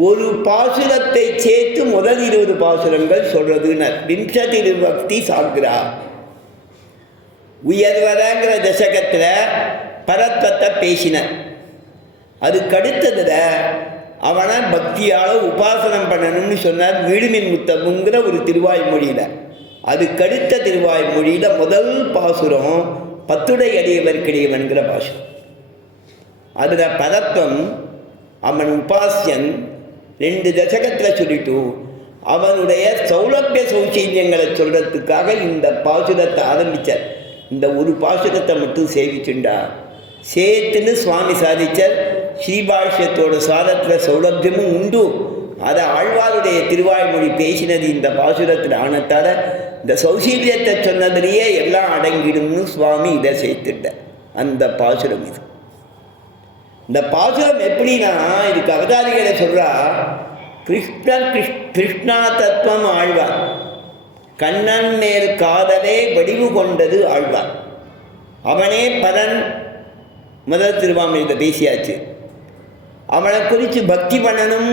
ஒரு பாசுரத்தை சேர்த்து முதல் 20 பாசுரங்கள் சொல்றதுன்னு விம்சதி பக்தி சாக்ரா. உயர்வதங்கிற தசகத்தில் பரத்வத்தை பேசினார். அதுக்கடுத்ததில் அவனை பக்தியால் உபாசனம் பண்ணணும்னு சொன்னார் வீடுமின் முத்தமுங்கிற ஒரு திருவாய்மொழியில். அதுக்கடுத்த திருவாய்மொழியில் முதல் பாசுரம் 10 அடியவர்க்கிடையவன்கிற பாசுரம். அதில் பரத்வம் அவன் உபாசியன் 2 தசகத்தில் சொல்லிட்டு அவனுடைய சௌலபிய சௌசீல்யங்களை சொல்கிறதுக்காக இந்த பாசுரத்தை ஆரம்பித்தார். இந்த ஒரு பாசுரத்தை மட்டும் சேவிச்சுண்டா சேத்துன்னு சுவாமி சாதிச்சார். ஸ்ரீபாஷ்யத்தோட சாதத்தில் சௌலபியமும் உண்டு. அதை ஆழ்வாருடைய திருவாய்மொழி பேசினது இந்த பாசுரத்தில் ஆனத்தால் இந்த சௌசீல்யத்தை சொன்னதுலேயே எல்லாம் அடங்கிடும்னு சுவாமி இதை சேர்த்துட்டார். அந்த பாசுரம் இது. இந்த பாசுரம் எப்படின்னா, இதுக்கு அவதாரிகளை சொல்கிறா, கிருஷ்ணா தத்துவம் ஆழ்வார், கண்ணன் மேல் காதலே வடிவு கொண்டது ஆழ்வார், அவனே பலன் முதல் திருவாமொழியில் பேசியாச்சு. அவனை குறித்து பக்தி பண்ணனும்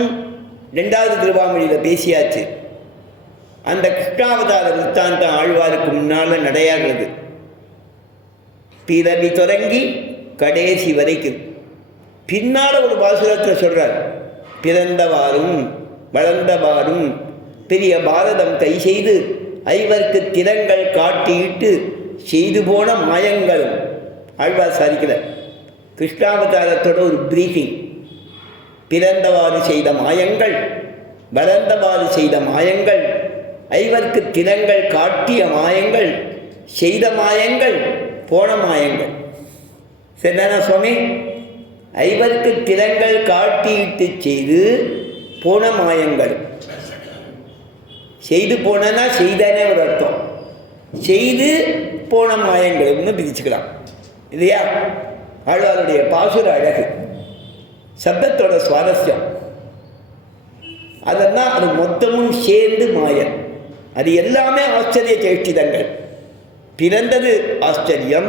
ரெண்டாவது திருவாமொழியில் பேசியாச்சு. அந்த கிருஷ்ணாவதார விற்த்தாந்தம் ஆழ்வாருக்கு முன்னால் நடையாகிறது. பிறவி தொடங்கி கடைசி வரைக்கும். பின்னால் ஒரு பாசுரத்தில் சொல்கிறார், பிறந்தவாறும் வளர்ந்தவாறும் பெரிய பாரதம் கை செய்து ஐவர்க்கு திறங்கள் காட்டியிட்டு செய்து போன மாயங்களும். ஆழ்வார் சாதிக்கிறார். கிருஷ்ணாவதாரத்தோட ஒரு பிரீஃபிங். பிறந்தவாறு செய்த மாயங்கள், வளர்ந்தவாறு செய்த மாயங்கள், ஐவர்க்கு திறங்கள் காட்டிய மாயங்கள், செய்த மாயங்கள், போன மாயங்கள். சரிதானா சுவாமி? ஐவர்க்கு திறங்கள் காட்டியிட்டு செய்து போன மாயங்கள். செய்து போனா செய்தானே ஒரு அர்த்தம். செய்து போன மாயங்கள்னு பிரிச்சுக்கலாம் இல்லையா? ஆழ்வாருடைய பாசுர அழகு, சப்தத்தோட சுவாரஸ்யம், அதெல்லாம் அது மொத்தமும் சேர்ந்து மாயன். அது எல்லாமே ஆச்சரிய சேஷ்டிதங்கள். பிறந்தது ஆச்சரியம்,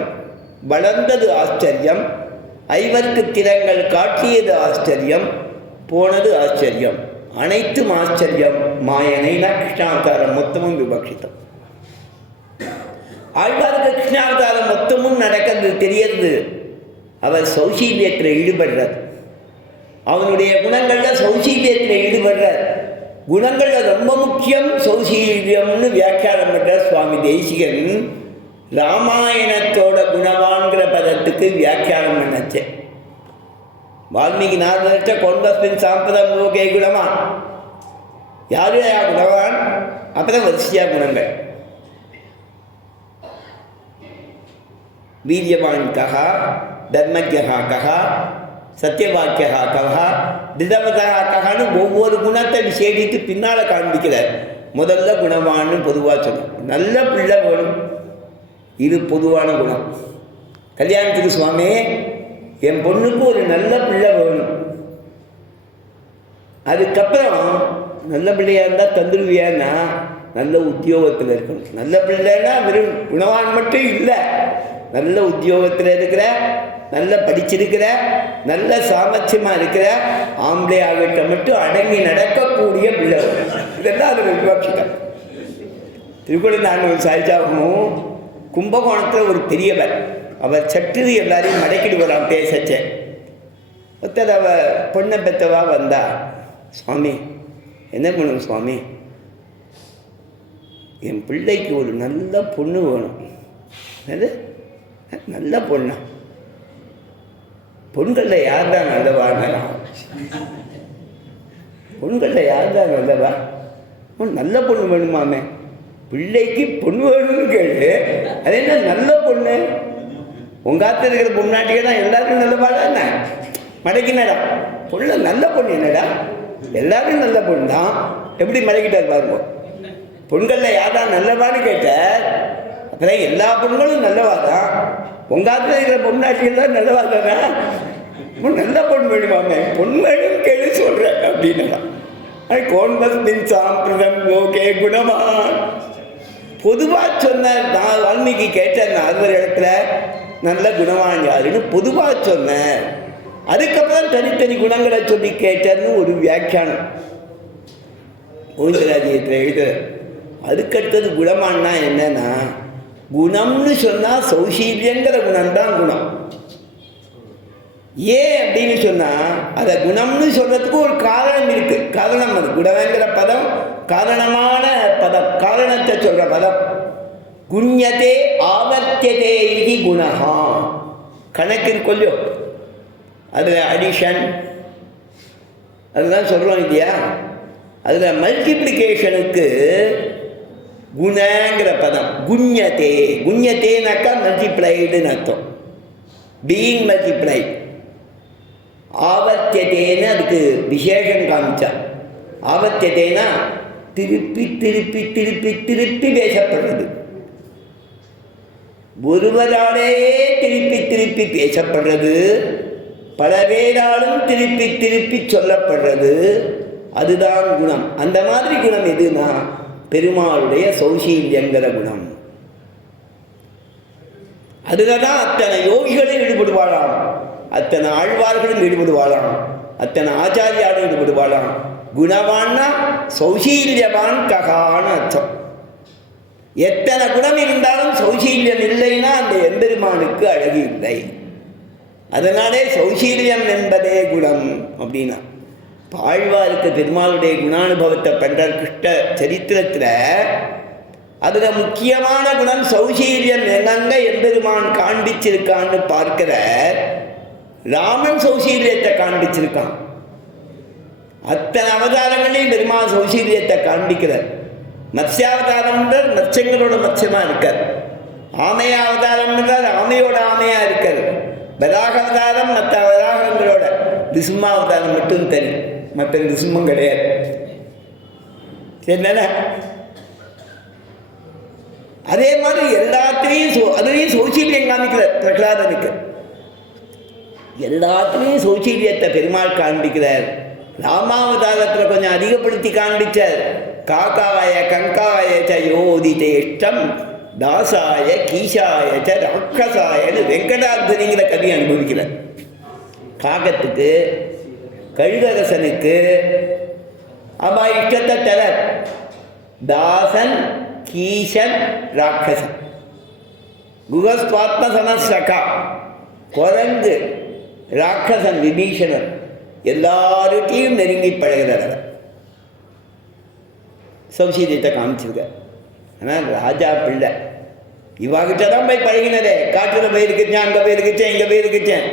வளர்ந்தது ஆச்சரியம், ஐவர்க்கு திறங்கள் காட்டியது ஆச்சரியம், போனது ஆச்சரியம், அனைத்தும் ஆச்சரியம். மாயனைனா கிருஷ்ணாவதாரம் மொத்தமும் விபக்ஷித்தம். ஆழ்வாருக்கு கிருஷ்ணாவதாரம் மொத்தமும் நடக்கிறது தெரியறது. அவர் சௌசீல்யத்தில் ஈடுபடுறார். அவனுடைய குணங்களில் சௌசீல்யத்தில் ஈடுபடுறார். குணங்களில் ரொம்ப முக்கியம் சௌசீல்யம்னு வியாக்கியானம் பண்ணுறார் சுவாமி தேசிகன். ராமாயணத்தோட குணவான்கிற பதத்துக்கு வியாக்கியானம் பண்ணச்சேன். வால்மீகி நாரதர்கிட்ட கொண்டஸ்மின் சாம்பதம் லோகே குணவான், யாரு யா குணவான்? அப்பதான் வரிசையா குணங்கள். வீரியவான் கஹா, தர்மஜகா கஹா, சத்தியவாக்கியா கஹா, திதவதா கஹான்னு ஒவ்வொரு குணத்தை விசேடித்து பின்னால் காண்பிக்கிறார். முதல்ல குணவான்னு பொதுவாக சொன்னோம். நல்ல பிள்ளை வேணும், இது பொதுவான குணம். கல்யாணத்துக்கு சுவாமி என் பொண்ணுக்கு ஒரு நல்ல பிள்ளை வேணும். அதுக்கப்புறம் நல்ல பிள்ளையாக இருந்தால் தந்துடுவியான்னா நல்ல உத்தியோகத்தில் இருக்கணும். நல்ல பிள்ளைன்னா வெறும் குணவான் மட்டும் இல்லை, நல்ல உத்தியோகத்தில் இருக்கிற, நல்ல படிச்சிருக்கிற, நல்ல சாமர்த்தியமாக இருக்கிற ஆம்பளை ஆகிட்ட மட்டும் அடங்கி நடக்கக்கூடிய பிள்ளை. இதெல்லாம் அதில் விவாட்சிக்கம். திருக்குறள் சாய்ஜாவும் கும்பகோணத்தில் ஒரு பெரியவர், அவர் சற்று எல்லாரையும் மடக்கிடுவாராம் பேசச்சே. ஒருத்தர் அவள் பொண்ணை பெற்றவா வந்தா, சுவாமி என்ன பண்ணும் சுவாமி, என் பிள்ளைக்கு ஒரு நல்ல பொண்ணு வேணும். அது நல்ல பொண்ணா? பொண்களில் யார் தான் நல்லவான்னா? பொண்களில் யார் தான் நல்லவா? நல்ல பொண்ணு வேணுமாமே. பிள்ளைக்கு பொண்ணு வேணும்னு கேட்டு அது என்ன நல்ல பொண்ணு? உங்காத்த இருக்கிற பொண்ணாட்டியே தான் எல்லாருக்கும் நல்லவாடா என்ன மடக்கினடா? பொண்ணு நல்ல பொண்ணு என்னடா? எல்லாரும் நல்ல பொண்ணு தான். எப்படி மடக்கிட்டார் பாருங்க. பொண்களில் யார் தான் நல்லவான்னு கேட்ட, அப்புறம் எல்லா பொண்களும் நல்லவா தான். உங்காத்துல இருக்கிற பொண்ணாட்டிகள் தான் நல்லவா தானே. நல்ல பொண்ணு வேணுமாமே. பொண்ணு வேணும் கேள்வி சொல்கிறேன் அப்படின்னா கோன்மஸ்மின் சாம்பிரதம் லோகே குணவான். பொதுவாக சொன்ன நான் வால்மீகி கேட்டேன் நாரதர் இடத்துல நல்ல குணவான் யாருன்னு பொதுவாக சொன்னேன். அதுக்கப்புறம் தனித்தனி குணங்களை சொல்லி கேட்டேன்னு ஒரு வியாக்கியானம் கோவிந்தராஜ்யத்தில் எழுதுற. அதுக்கடுத்தது குணமான்னா என்னன்னா, குணம்னு சொன்னால் சௌசீல்யங்கிற குணம்தான் குணம். ஏன் அப்படின்னு சொன்னால் அதை குணம்னு சொல்கிறதுக்கு ஒரு காரணம் இருக்குது. காரணம் அது குணங்கிற பதம் காரணமான பதம், காரணத்தை சொல்கிற பதம். குண்யதே ஆவர்த்தியதே இது குணஹா. கணக்கு கொல்லோ, அதில் அடிஷன் அதுதான் சொல்கிறோம் இல்லையா? அதில் மல்டிப்ளிகேஷனுக்கு குணங்கிற பதம். குண்யத்தே, குண்யத்தேனாக்கா மல்டிப்ளைடுன்னு அர்த்தம், பீயிங் மல்டிப்ளைட். ஆவர்த்தியத்தேன்னு அதுக்கு விசேஷம் காமிச்சா. ஆவர்த்தியத்தேனா திருப்பி திருப்பி திருப்பி திருப்பி பேசப்படுறது, ஒருவராலே திருப்பி திருப்பி பேசப்படுறது, பல பேராலும் திருப்பி திருப்பி சொல்லப்படுறது, அதுதான் குணம். அந்த மாதிரி குணம் எதுனா பெருமாளுடைய சௌசீல்யங்கிற குணம். அதில் தான் அத்தனை யோகிகளும் ஈடுபடுவாளாம், அத்தனை ஆழ்வார்களும் ஈடுபடுவாளாம், அத்தனை ஆச்சாரியாலும் ஈடுபடுவாளாம். குணவான்னா சௌசீல்யவான் ககான்னு அர்த்தம். எத்தனை குணம் இருந்தாலும் சௌசீல்யம் இல்லைன்னா அந்த எம்பெருமானுக்கு அழகு இல்லை. அதனாலே சௌசீல்யம் என்பதே குணம் அப்படின்னா. ஆழ்வாருக்கு பெருமாளுடைய குணானுபவத்தை பண்ற கிருஷ்ண சரித்திரத்தில் அதில் முக்கியமான குணம் சௌசீல்யம் என்னங்க எம்பெருமான் காண்பிச்சிருக்கான்னு பார்க்கிற ராமன் சௌசீல்யத்தை காண்பிச்சிருக்கான். அத்தனை அவதாரங்களையும் பெருமாள் சௌசீல்யத்தை காண்பிக்கிறார். மத்ஸ்யாவதாரம்ன்றார் மத்ஸ்யங்களோட மத்ஸ்யமாக இருக்கார், ஆமைய அவதாரம்ன்றார் ஆமையோட ஆமையாக இருக்கார், வராக அவதாரம் மற்ற வராகங்களோட, நிருசிம்மாவதாரம் மட்டும் தனி, மற்ற நிருசிம்மம் கிடையாது. சரிதானே? அதே மாதிரி எல்லாத்திலையும் அதுலேயும் சௌசீல்யம் காமிக்கிறார் பிரகலாதனுக்கு. எல்லாத்துலேயும் சௌசீல்யத்தை பெருமாள் காண்பிக்கிறார். ராமாவதாரத்தில் கொஞ்சம் அதிகப்படுத்தி காண்பிச்சார். காக்காய கங்காய ச யோதிதேஷ்டம் தாசாய கீஷாய ச ராட்சசாயன்னு வெங்கடாத்ரிங்கிற கவி அனுபவிக்கிறார். காகத்துக்கு கழுகரசனுக்கு அவ இஷ்டத்தை தர, தாசன் கீஷன் ராட்சசன், குகஸ்வாத்மசனசகா குரங்கு, ராட்சசன் விபீஷணன், எல்லாருக்கையும் நெருங்கி பழகிறார். சௌசீல்யத்தை காமிச்சிருக்க. ஆனால் ராஜா பிள்ளை இவாகிட்ட தான் போய் பழகினதே. காட்டில் போயிருக்குச்சேன், அங்கே போயிருக்குச்சேன், இங்கே போயிருக்குச்சேன்.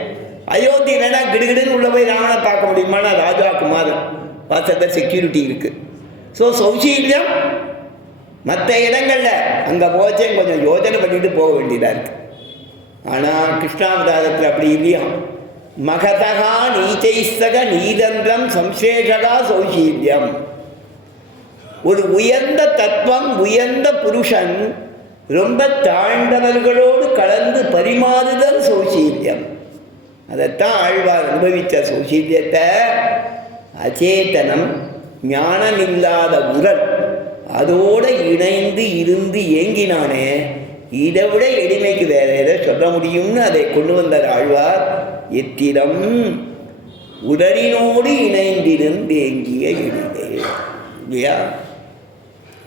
அயோத்தி வேணா கிடுகிடுன்னு உள்ள போய் ராவணை பார்க்க முடியுமானா ராஜா குமாரன் வாசத்தில் செக்யூரிட்டி இருக்குது. ஸோ சௌசீல்யம் மற்ற இடங்களில் அங்கே போச்சேன் கொஞ்சம் யோஜனை பண்ணிட்டு போக வேண்டியதாக இருக்குது. ஆனால் கிருஷ்ணாவதாரத்தில் அப்படி இல்லையா. மகதகா நீச்சைஸ்தக நீதந்திரம் சம்சேஷகா சௌசீல்யம். ஒரு உயர்ந்த தத்துவம், உயர்ந்த புருஷன் ரொம்ப தாழ்ந்தவர்களோடு கலந்து பரிமாறுதல் சௌசீல்யம். அதைத்தான் ஆழ்வார் அனுபவித்த சௌசீல்யத்தை. அச்சேதனம், ஞானமில்லாத உரல் அதோடு இணைந்து இருந்து ஏங்கினானே, இதை விட எளிமைக்கு வேற எதை சொல்ல முடியும்னு அதை கொண்டு வந்தார் ஆழ்வார். எத்திரம் உடலினோடு இணைந்திருந்து ஏங்கிய எளிமை இல்லையா.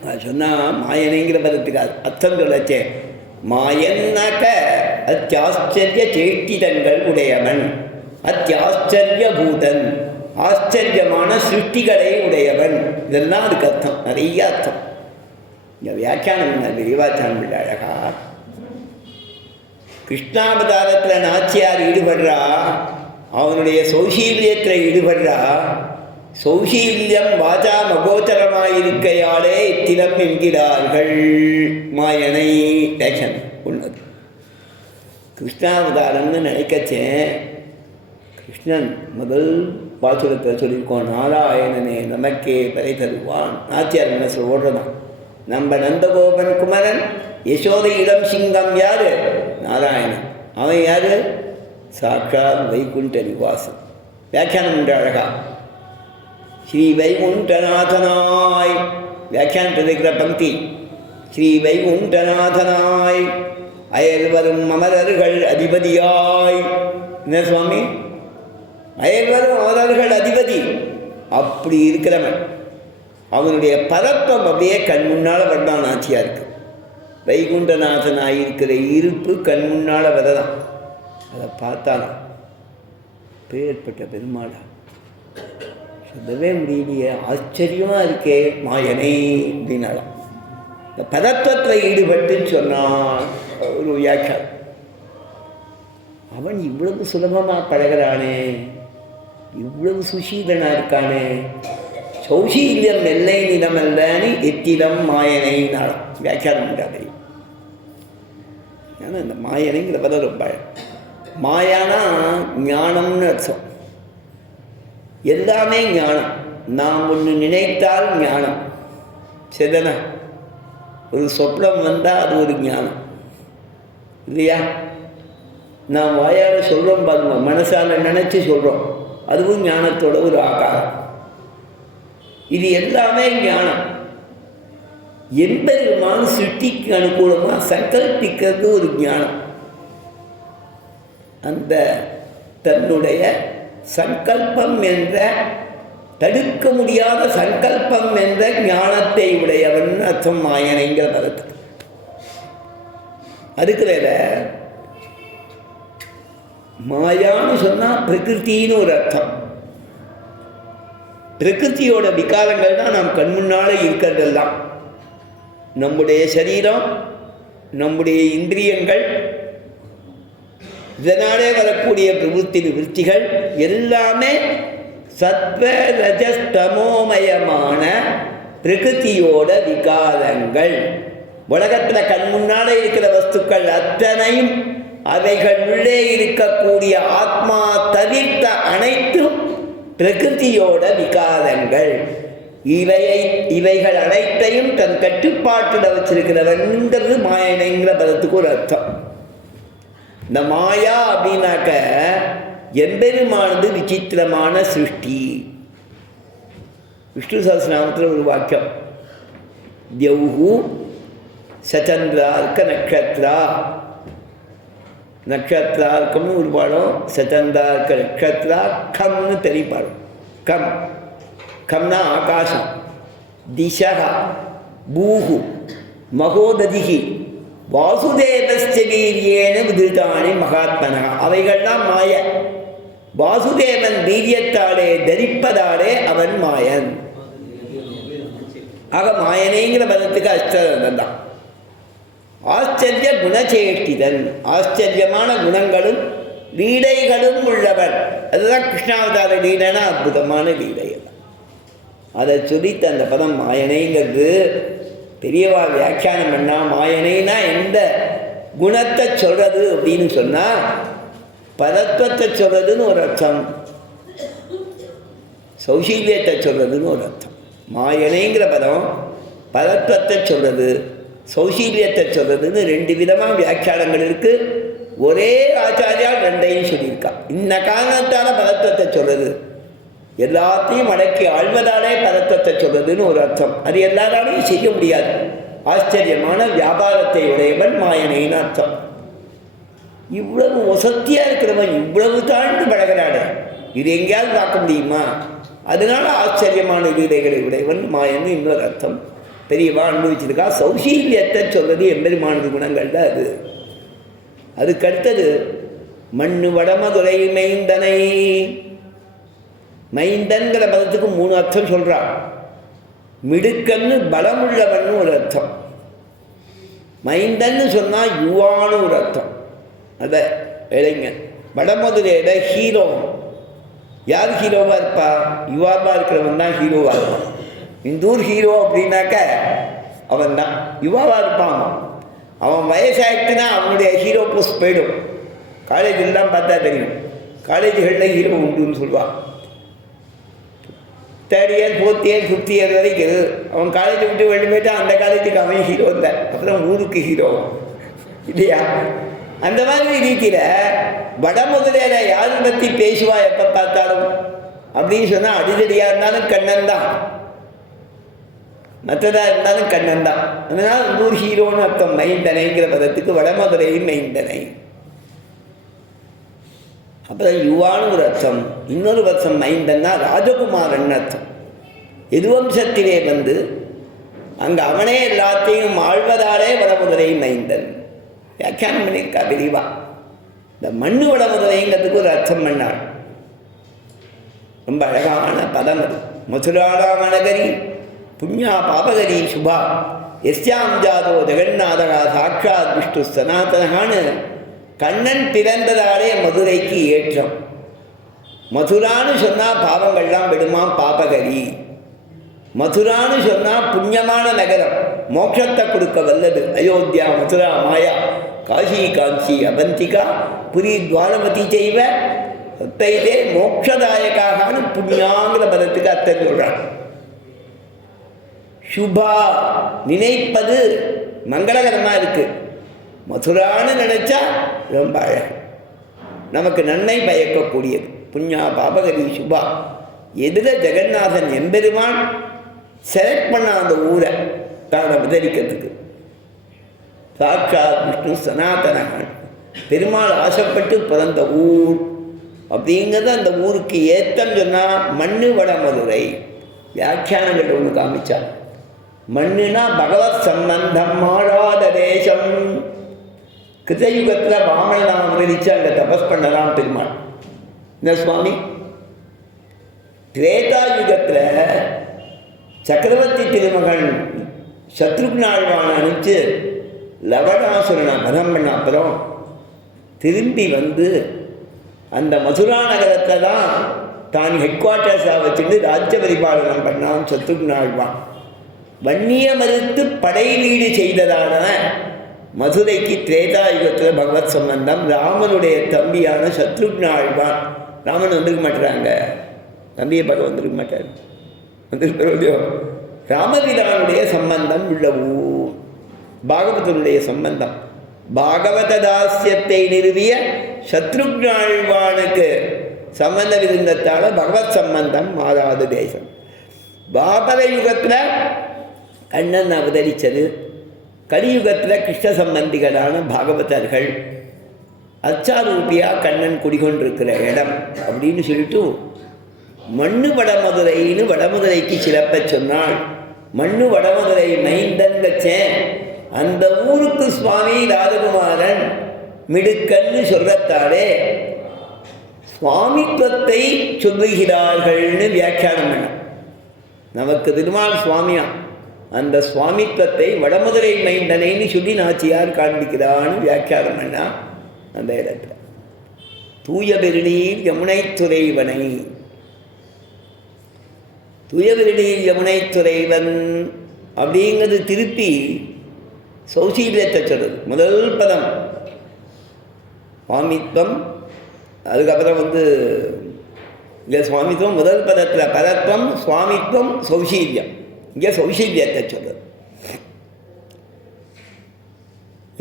நான் சொன்னால் மாயனைங்கிற பதத்துக்கு அர்த்தம் சொல்லச்சே. மாயன்னாக்க அத்தியாச்சரிய சேஷ்டிதங்கள் உடையவன், அத்தியாச்சரிய பூதன், ஆச்சரியமான சிருஷ்டிகளை உடையவன், இதெல்லாம் அதுக்கு அர்த்தம், நிறைய அர்த்தம். இந்த வியாக்கியானம் விரிவாச்சாரம் இல்லை அழகா. கிருஷ்ணாவதாரத்தில் நாச்சியார் ஈடுபடுறா, அவனுடைய சௌசீல்யத்தில் ஈடுபடுறா. சௌசீல்யம் வாச்சா மகோச்சரமாயிருக்கையாலே இத்திலம் என்கிறார்கள் மாயனை தேசன் உள்ளது. கிருஷ்ணாவதாரம்னு நினைக்கச்சேன். கிருஷ்ணன் முதல் பாசுரத்தில் சொல்லியிருக்கோம், நாராயணனே நமக்கே பறை தருவான். நாச்சியார் மனசில் ஓடுறதான். நம்ம நந்தகோபன் குமரன், யசோதை இளம் சிங்கம் யாரு? நாராயணன். அவன் யாரு? சாட்சாத் வைகுண்ட நிவாசன். வியாக்கியானம் என்ற அழகா ஸ்ரீ வைகுண்டநாதனாய் வியாக்கியானத்தில் இருக்கிற பங்கி. ஸ்ரீ வைகுண்டநாதனாய் அயல் வரும் அமரர்கள் அதிபதியாய். என்ன சுவாமி? அயல் வரும் அமரர்கள் அதிபதி. அப்படி இருக்கிறவன் அவனுடைய பரப்பம் அப்படியே கண் முன்னால் வரதான் நாச்சியாருக்கு. வைகுண்டநாதனாய் இருக்கிற இருப்பு கண் முன்னால் வரதான். அதை பார்த்தானா பேர்பட்ட பெருமாளா சொல்லவே முடியலையே, ஆச்சரியமாக இருக்கே மாயனை அப்படின்னாலாம். இந்த பதத்துவத்தில் ஈடுபட்டுன்னு சொன்னான் ஒரு வியாக்கியானம். அவன் இவ்வளவு சுலபமாக பழகிறானே, இவ்வளவு சுசீலனாக இருக்கானே, சௌசீல்யம் எல்லை நிலமல்லன்னு எத்திடம் மாயனைனாலும் வியாக்கியானம் உண்டாது. ஏன்னா இந்த மாயனைங்கிற பதம் ரொம்ப மாயானா ஞானம்னு அர்த்தம். எல்லாமே ஞானம். நாம் ஒன்று நினைத்தால் ஞானம். சரிதானா? ஒரு சொப்னம் வந்தால் அது ஒரு ஞானம் இல்லையா? நாம் வாயால் சொல்கிறோம் பாருங்க, மனசால் நினச்சி சொல்கிறோம், அதுவும் ஞானத்தோட ஒரு ஆகாரம். இது எல்லாமே ஞானம். எம்பெருமான் சிருஷ்டிக்கு அனுகூலமாக சங்கல்பிக்கிறது ஒரு ஞானம். அந்த தன்னுடைய சங்கல்பம் என்ற தடுக்க முடியாத சங்கல்பம் என்ற ஞானத்தை உடையவன் அர்த்தம் மாயனைங்கிற பதத்துக்கு. அதுக்கு வேற மாயான்னு சொன்னால் பிரகிருத்தின்னு ஒரு அர்த்தம். பிரகிருத்தியோட விகாரங்கள் தான் நாம் கண் முன்னால் இருக்கிறதெல்லாம். நம்முடைய சரீரம், நம்முடைய இந்திரியங்கள், இதனாலே வரக்கூடிய பிரவೃತ್ತಿ விருத்திகள் எல்லாமே சத்வ ரஜஸ்தமோமயமான பிரகிருத்தியோட விகாரங்கள். உலகத்தில் கண் முன்னால் இருக்கிற வஸ்துக்கள் அத்தனையும் அவைகள் உள்ளே இருக்கக்கூடிய ஆத்மா தவிர்த்த அனைத்தும் பிரகிருத்தியோட விகாரங்கள். இவைகள் அனைத்தையும் தன் கட்டுப்பாட்டில் வச்சிருக்கிறவன்ங்கிறது மாயனைங்கிற பதத்துக்கு ஒரு அர்த்தம். இந்த மாயா அப்படின்னாக்க எம்பெருமானது விசித்திரமான சிருஷ்டி. விஷ்ணு சஹஸ்ரநாமத்தில் ஒரு வாக்கியம், தியௌஹு சச்சந்திரார்க்க நக்ஷத்ரா. நக்ஷத்ரார்க்கம்னு ஒரு பாடம், சச்சந்திரார்க்க நக்ஷத்ரா கம்னு தெரிய பாடம். கம் கம்னா ஆகாசம், திசா பூஹு மகோததிகி வாசுதேவஸ்ய வீரியேன விதிருத்தானி மகாத்மனா. அவைகள்லாம் மாய. வாசுதேவன் வீரியத்தாலே தரிப்பதாலே அவன் மாயன். ஆக மாயனைங்கிற பதத்துக்கு அஷ்டரந்தம் தான். ஆச்சரிய குணச்சேஷ்டிதன், ஆச்சரியமான குணங்களும் லீலைகளும் உள்ளவன். அதுதான் கிருஷ்ணாவதார லீலைனா அற்புதமான லீலை. அதை சொல்லித்த அந்த பதம் மாயனைங்கிறது பெரியவா வியாக்கியானம் பண்ணால் மாயனைனா எந்த குணத்தை சொல்கிறது அப்படின்னு சொன்னால் பரத்வத்தை சொல்கிறதுன்னு ஒரு அர்த்தம், சௌசீல்யத்தை சொல்கிறதுன்னு ஒரு அர்த்தம். மாயனைங்கிற பதம் பரத்வத்தை சொல்கிறது, சௌசீல்யத்தை சொல்கிறதுன்னு ரெண்டு விதமாக வியாக்கியானங்கள் இருக்குது. ஒரே ஆச்சாரியா ரெண்டையும் சொல்லியிருக்கா. இந்த காரணத்தால் பரத்வத்தை சொல்கிறது, எல்லாத்தையும் அடக்கி ஆழ்வதாலே பரத்வத்தை சொல்றதுன்னு ஒரு அர்த்தம். அது எல்லாராலையும் செய்ய முடியாது. ஆச்சரியமான வியாபாரத்தை உடையவன் மாயனைன்னு அர்த்தம். இவ்வளவு வசத்தியா இருக்கிறவன் இவ்வளவு தாழ்ந்து பழகிறானே, இது எங்கேயாவது பார்க்க முடியுமா? அதனால ஆச்சரியமான லீலைகளை உடையவன் மாயன்னு இன்னொரு அர்த்தம் பெரியவா அனுபவிச்சிருக்கா. சௌசீல்யத்தை சொல்றது எம்பெருமானது குணங்கள் தான் அது. அதுக்கடுத்தது மண்ணு வடமதுரை மைந்தனை. மைந்தன்கிற பதத்துக்கு 3 அர்த்தம் சொல்கிறான். மிடுக்கன்னு பலமுள்ளவன்னு ஒரு அர்த்தம். மைந்தன்னு சொன்னால் யுவான்னு ஒரு அர்த்தம். அதை இளைஞன். வடமதுரையில ஹீரோ. யார் ஹீரோவாக இருப்பா? யுவாவாக இருக்கிறவன் தான் ஹீரோவாக இருப்பான். இந்த ஊர் ஹீரோ அப்படின்னாக்க அவன் தான் யுவாவாக இருப்பான். அவன் வயசாகிட்டுனா அவனுடைய ஹீரோ போஸ்ட் போயிடும். காலேஜெல்லாம் பார்த்தா தெரியும், காலேஜுகளில் ஹீரோ உண்டுன்னு சொல்லுவான். 3rd year 4th year 5th year வரைக்கும் அவன் காலேஜை விட்டு வெளியே போயிட்டா அந்த காலேஜுக்கு அவன் ஹீரோ தான், அப்புறம் ஊருக்கு ஹீரோ இல்லையா? அந்த மாதிரி ரீதியில் வடமுதலையில் யாரை பற்றி பேசுவா எப்போ பார்த்தாலும் அப்படின்னு சொன்னால் அடிதடியாக இருந்தாலும் கண்ணன் தான், மற்றதாக இருந்தாலும் கண்ணன் தான். அதனால் ஊர் ஹீரோன்னு அர்த்தம். மைந்தனைங்கிற பதத்துக்கு வடமதுரையும் மைந்தனை. அப்புறம் யுவான்னு ஒரு அர்த்தம். இன்னொரு வருஷம் மைந்தன்னா ராஜகுமாரன் அர்த்தம். எதுவம்சத்திலே வந்து அங்கே அவனே எல்லாத்தையும் ஆழ்வதாலே வடமுதுரை மைந்தன். வியாக்கியானம் பண்ணியிருக்கா பெரியவா. இந்த மண்ணு வடமுதுரைங்கிறதுக்கு ஒரு அர்த்தம் பண்ணாள். ரொம்ப அழகான பதம் அது. மதுராடாமணகரி புண்ணியா பாபகரி சுபா எஸ்யாம் ஜாதோ ஜெகநாதகா சாட்சாத் விஷ்ணு சனாதனகான்னு கண்ணன் பிறந்ததாலே மதுரைக்கு ஏற்றம். மதுரான்னு சொன்னால் பாவங்கள்லாம் விடுமா, பாபகரி. மதுரான்னு சொன்னால் புண்ணியமான நகரம், மோட்சத்தை கொடுக்க வல்லது. அயோத்தியா, மதுரா, மாயா, காஷி, காஞ்சி, அவந்திகா, புரி, துவாரமதி செய்வ சத்தைதே மோட்சதாயகான்னு புண்ணியாங்கிற பதத்துக்கு அர்த்தம் சொல்கிறான். சுபா நினைப்பது மங்களகரமாக இருக்குது. மதுரான்னு நினச்சா ரொம்ப அழகு, நமக்கு நன்மை பயக்கக்கூடியது. புண்ணியா பாபகரி சுபா. எதில் ஜெகநாதன் எம்பெருமான் செலக்ட் பண்ண அந்த ஊரை தான் அவதரிக்கிறதுக்கு. சாட்சாத் விஷ்ணு சனாதனகன் பெருமாள் ஆசைப்பட்டு பிறந்த ஊர் அப்படிங்கிறது. அந்த ஊருக்கு ஏத்தம் சொன்னால் மண்ணு வட மதுரை. வியாக்கியானங்கள் ஒன்று காமிச்சார். மண்ணுனா பகவத் சம்பந்தம் மாறாத தேசம். கிருதயுகத்தில் வாமனாக அவதரித்து அங்கே தபஸ் பண்ணலாம் பெருமாள். என்ன சுவாமி, திரேதாயுகத்தில் சக்கரவர்த்தி திருமகன் சத்ருக்னாழ்வான் அனுப்பிச்சு லவணாசுரனை வதம் பண்ண அப்புறம் திரும்பி வந்து அந்த மதுரா நகரத்தை தான் தான் ஹெட் குவார்ட்டர்ஸாக வச்சுட்டு ராஜ்ய பரிபாலனம் பண்ணான் சத்ருக்னாழ்வான். வன்னிய மறுத்து படையீடு செய்ததான மதுரைக்கு திரேதாயுகத்தில் பகவத் சம்பந்தம். ராமனுடைய தம்பியான சத்ருக்னாழ்வான், ராமன் வந்துருக்க மாட்டுறாங்க, தம்பியை பார்க்க வந்துருக்க மாட்டார், வந்துருக்கிறோம். ராமபிரானுடைய சம்பந்தம் உள்ள ஊர், பாகவதனுடைய சம்பந்தம். பாகவத தாசியத்தை நிறுவிய சத்ருக்னாழ்வானுக்கு சம்பந்தம் இருந்ததால பகவத் சம்பந்தம் மாறாத தேசம். பாபர யுகத்தில் கண்ணன் அவதரித்தது, கலியுகத்தில் கிருஷ்ண சம்பந்திகளான பாகவதர்கள் அச்சாரூபியாக கண்ணன் குடிகொண்டிருக்கிற இடம் அப்படின்னு சொல்லிட்டு மண்ணு வடமதுரைன்னு வடமதுரைக்கு சிறப்ப சொன்னால், மண்ணு வடமதுரை மைந்தன் வச்சேன். அந்த ஊருக்கு சுவாமி ராஜகுமாரன் மிடுக்கன்னு சொல்றத்தாலே சுவாமித்துவத்தை சொல்லுகிறார்கள்னு வியாக்கியானம் பண்ண. நமக்கு திருமால் சுவாமியா, அந்த சுவாமித்துவத்தை வடமதுரை மைந்தனைன்னு சொல்லி நாச்சியார் காண்பிக்கிறான்னு வியாக்கியானம் பண்ணா. அந்த இடத்துல தூய பெருநீர் யமுனை துறைவனை, தூயவெளியில் யமுனை துறைவன் அப்படிங்கிறது திருப்பி சௌசீல்யத்தை சொல்றது. முதல் பதம் சுவாமித்வம், அதுக்கப்புறம் இங்கே சுவாமித்வம் முதல் பதத்தில் பரத்வம், சுவாமித்வம், சௌசீல்யம். இங்கே சௌசீல்யத்தை சொல்றது.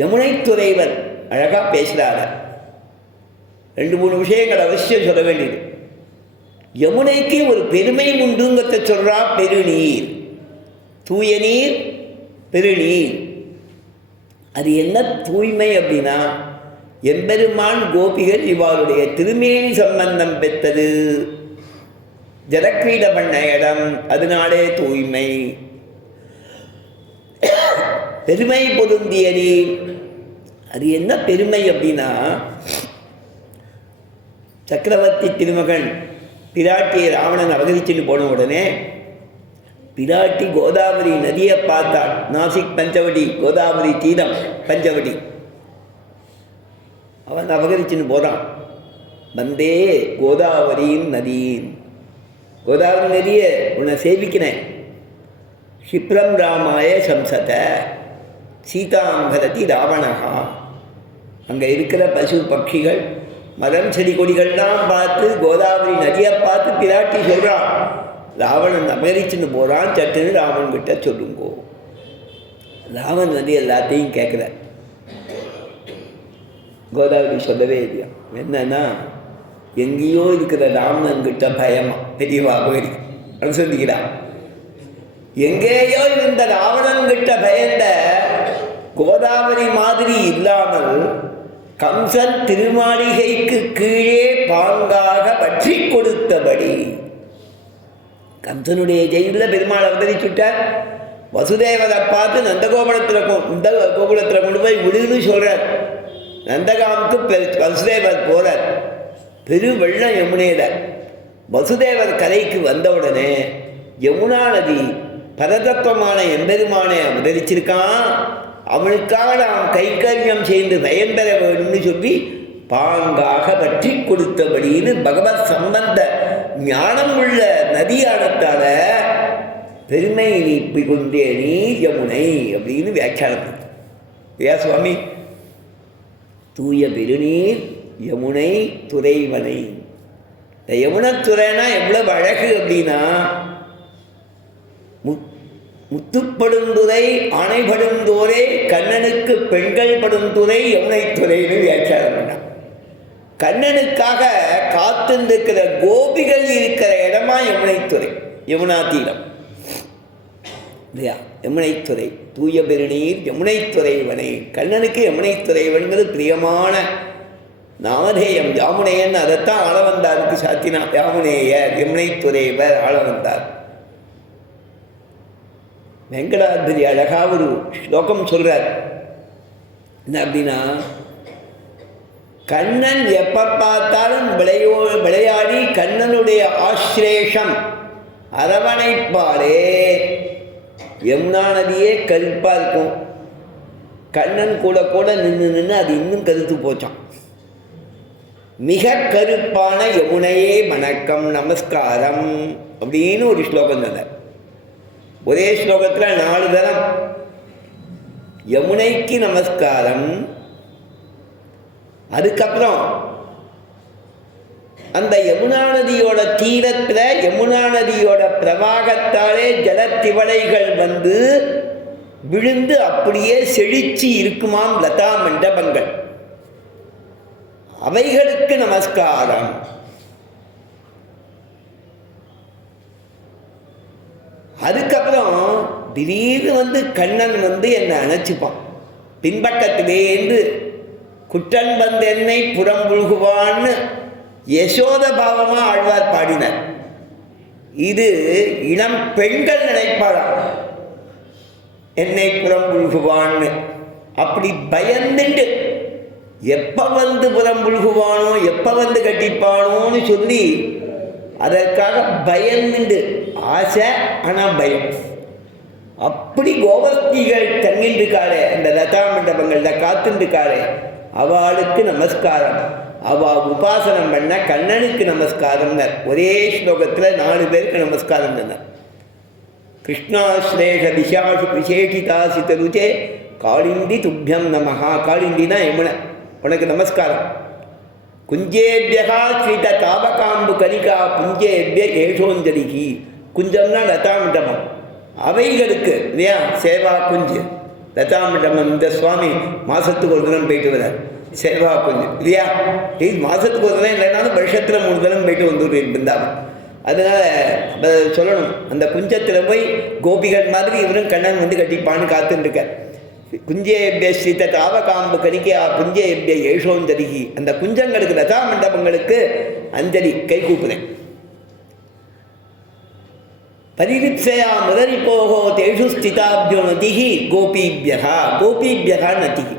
யமுனை துறைவன் அழகாக பேசுகிறார. 2-3 விஷயங்கள் அவசியம் சொல்ல வேண்டியது. யமுனைக்கு ஒரு பெருமை உண்டுங்கிறத சொல்றா. பெருநீர், தூய நீர், பெருநீர். அது என்ன தூய்மை அப்படின்னா, எம்பெருமான் கோபிகள் இவாளுடைய திருமேனி சம்பந்தம் பெற்றது, ஜலக்கிரீட பண்ண இடம், அதனாலே தூய்மை. பெருமை பொருந்திய நீர், அது என்ன பெருமை அப்படின்னா, சக்கரவர்த்தி திருமகன் பிராட்டியை ராவணன் அவதரிச்சுட்டு போன உடனே பிராட்டி கோதாவரி நதியை பார்த்தாள். நாசிக் பஞ்சவடி, கோதாவரி தீரம் பஞ்சவடி. அவன் அபகரிச்சுன்னு போகிறான். வந்தே கோதாவரியின் நதியின், கோதாவரி நதியை உன்னை சேவிக்கிறேன். க்ஷிப்ரம் ராமாய சம்சத சீதாம்பரதி ராவணகா. அங்கே இருக்கிற பசு பட்சிகள் மரம் செடி கொடிகள்லாம் பார்த்து கோதாவரி நதியை பார்த்து பிராட்டி சொல்கிறான், ராவணன் அபகரிச்சுன்னு போகிறான், சட்டுன்னு ராவன் கிட்ட சொல்லுங்கோ. ராவன் எல்லாத்தையும் கேட்குறார். கோதாவரி சொல்லவே இல்லையா. என்னன்னா, எங்கேயோ இருக்கிற ராவணன்கிட்ட பயமா பெரியவா அபகரி சொல்லிக்கிறான். எங்கேயோ இருந்த ராவணன்கிட்ட பயந்த கோதாவரி மாதிரி இல்லாமல் கம்சன் திருமாளிகைக்கு கீழே பாங்காக பற்றி கொடுத்தபடி. கம்சனுடைய ஜெயிலில் பெருமாள் அவதரிச்சுட்டார். வசுதேவரை பார்த்து இந்த கோகுலத்தில் கொண்டு போய் விடுன்னு சொல்கிறார். நந்தகாமுக்கு வசுதேவர் போகிறார். பெரு வெள்ளம் யமுனையில். வசுதேவர் கரைக்கு வந்தவுடனே யமுனா நதி பரதத்துவமான எம்பெருமானை அவதரிச்சிருக்கான், அவனுக்காக நாம் கைக்கரியம் செய்து பயன்பெற வேண்டும்னு சொல்லி பாங்காக பற்றி கொடுத்தபடின்னு பகவத் சம்பந்த ஞானம் உள்ள நதியானத்தால பெருமை நீப்பி கொண்டே நீர் யமுனை அப்படின்னு வியாக்கியானம். ஏன் சுவாமி? தூய பெருநீர் யமுனை துறைவனை. இந்த யமுனத்துறைனா எவ்வளவு அழகு அப்படின்னா, முத்துப்படுந்துறை ஆணைப்படுந்தோரே கண்ணனுக்கு பெண்கள் படுந்துறை யமுனைத்துறைன்னு வியாக்கியானம் பண்ணான். கண்ணனுக்காக காத்திருக்கிற கோபிகள் இருக்கிற இடமா யமுனைத்துறை, யமுனா தீரம் இல்லையா? யமுனைத்துறை தூய பெருநீர் யமுனைத்துறைவனை. கண்ணனுக்கு யமுனைத்துறைவன்கிறது பிரியமான நாமதேயம். யாமுனையன் அதைத்தான் ஆள வந்தாருக்கு சாத்தினா. யாமுனேயர் யமுனைத்துறைவர் ஆள வந்தார். வெங்கடாதிபதி அழகா ஒரு ஸ்லோகம் சொல்றார். என்ன அப்படின்னா, கண்ணன் எப்ப பார்த்தாலும் விளையாடி கண்ணனுடைய ஆஸ்ரேஷம் அரவணைப்பாலே யமுனா நதியே கருப்பா இருக்கும். கண்ணன் கூட கூட நின்று அது இன்னும் கருத்து போச்சான். மிக கருப்பான யமுனையே வணக்கம் நமஸ்காரம் அப்படின்னு ஒரு ஸ்லோகம் சொன்னார். ஒரே ஸ்லோகத்தில் 4 தரம் யமுனைக்கு நமஸ்காரம். அதுக்கப்புறம் அந்த யமுனா நதியோட தீரத்தில் யமுனா நதியோட பிரவாகத்தாலே ஜலத்திவளைகள் வந்து விழுந்து அப்படியே செழிச்சு இருக்குமாம் லதா மண்டபங்கள். அவைகளுக்கு நமஸ்காரம். அதுக்கப்புறம் திடீர்னு வந்து கண்ணன் வந்து என்னை அணைச்சிப்பான். பின்பக்கத்திலேருந்து குட்டன் வந்தென்னை புறம்புழுகுவான்னு யசோத பாவமா ஆழ்வார் பாடினார். இது இளம் பெண்கள் நினைப்பாளாம், என்னை புறம்புழுகுவான்னு. அப்படி பயந்துட்டு எப்ப வந்து புறம்புழுகுவானோ எப்ப வந்து கட்டிப்பானோன்னு சொல்லி அதற்காக பயந்துண்டு, ஆசை ஆனா பயம். அப்படி கோவஸ்திகள் தங்கின்றிருக்காளே அந்த லதா மண்டபங்கள்ல காத்துருக்காளே, அவளுக்கு நமஸ்காரம். அவ உபாசனம் பண்ண கண்ணனுக்கு நமஸ்காரம். ஒரே ஸ்லோகத்தில் 4 பேருக்கு நமஸ்காரம் பண்ண. கிருஷ்ணாஸ்லேஷ திசாசு விசேஷிதாசித ருச்சே காளிந்தி துப்பியம் நமஹா. காளிந்தினா யமுனை, உனக்கு நமஸ்காரம். குஞ்சேபியா ஸ்ரீத தாபகாம்பு கனிகா புஞ்சேபிய ஏஷோஞ்சலிகி. குஞ்சம்னா லதா மண்டபம், அவைகளுக்கு இல்லையா சேவா குஞ்சு. லதா மண்டபம் இந்த சுவாமி மாதத்துக்கு ஒரு தினம் போயிட்டு வரார். சேவா குஞ்சு இல்லையா? இது மாதத்துக்கு ஒரு தினம் இல்லைனாலும் வருஷத்தில் 3 தினம் போயிட்டு வந்துடுறேன் பிருந்தாவன். அதனால சொல்லணும், அந்த குஞ்சத்தில் போய் கோபிகள் மாதிரி இவரும் கண்ணன் வந்து கட்டிப்பான்னு காத்துருக்க. குஞ்சேபிய ஸ்ரீத தாவகாம்பு கனிக்கா புஞ்சேபிய ஏஷோஞ்சலிகி. அந்த குஞ்சங்களுக்கு லதா மண்டபங்களுக்கு அஞ்சலி கை கூப்புறேன். பரிரிப்சையா முதறி போகோ தேஷு ஸ்திதாப்ஜோ நதிஹி கோபிபியகா. கோபிபியகா நதிஹி.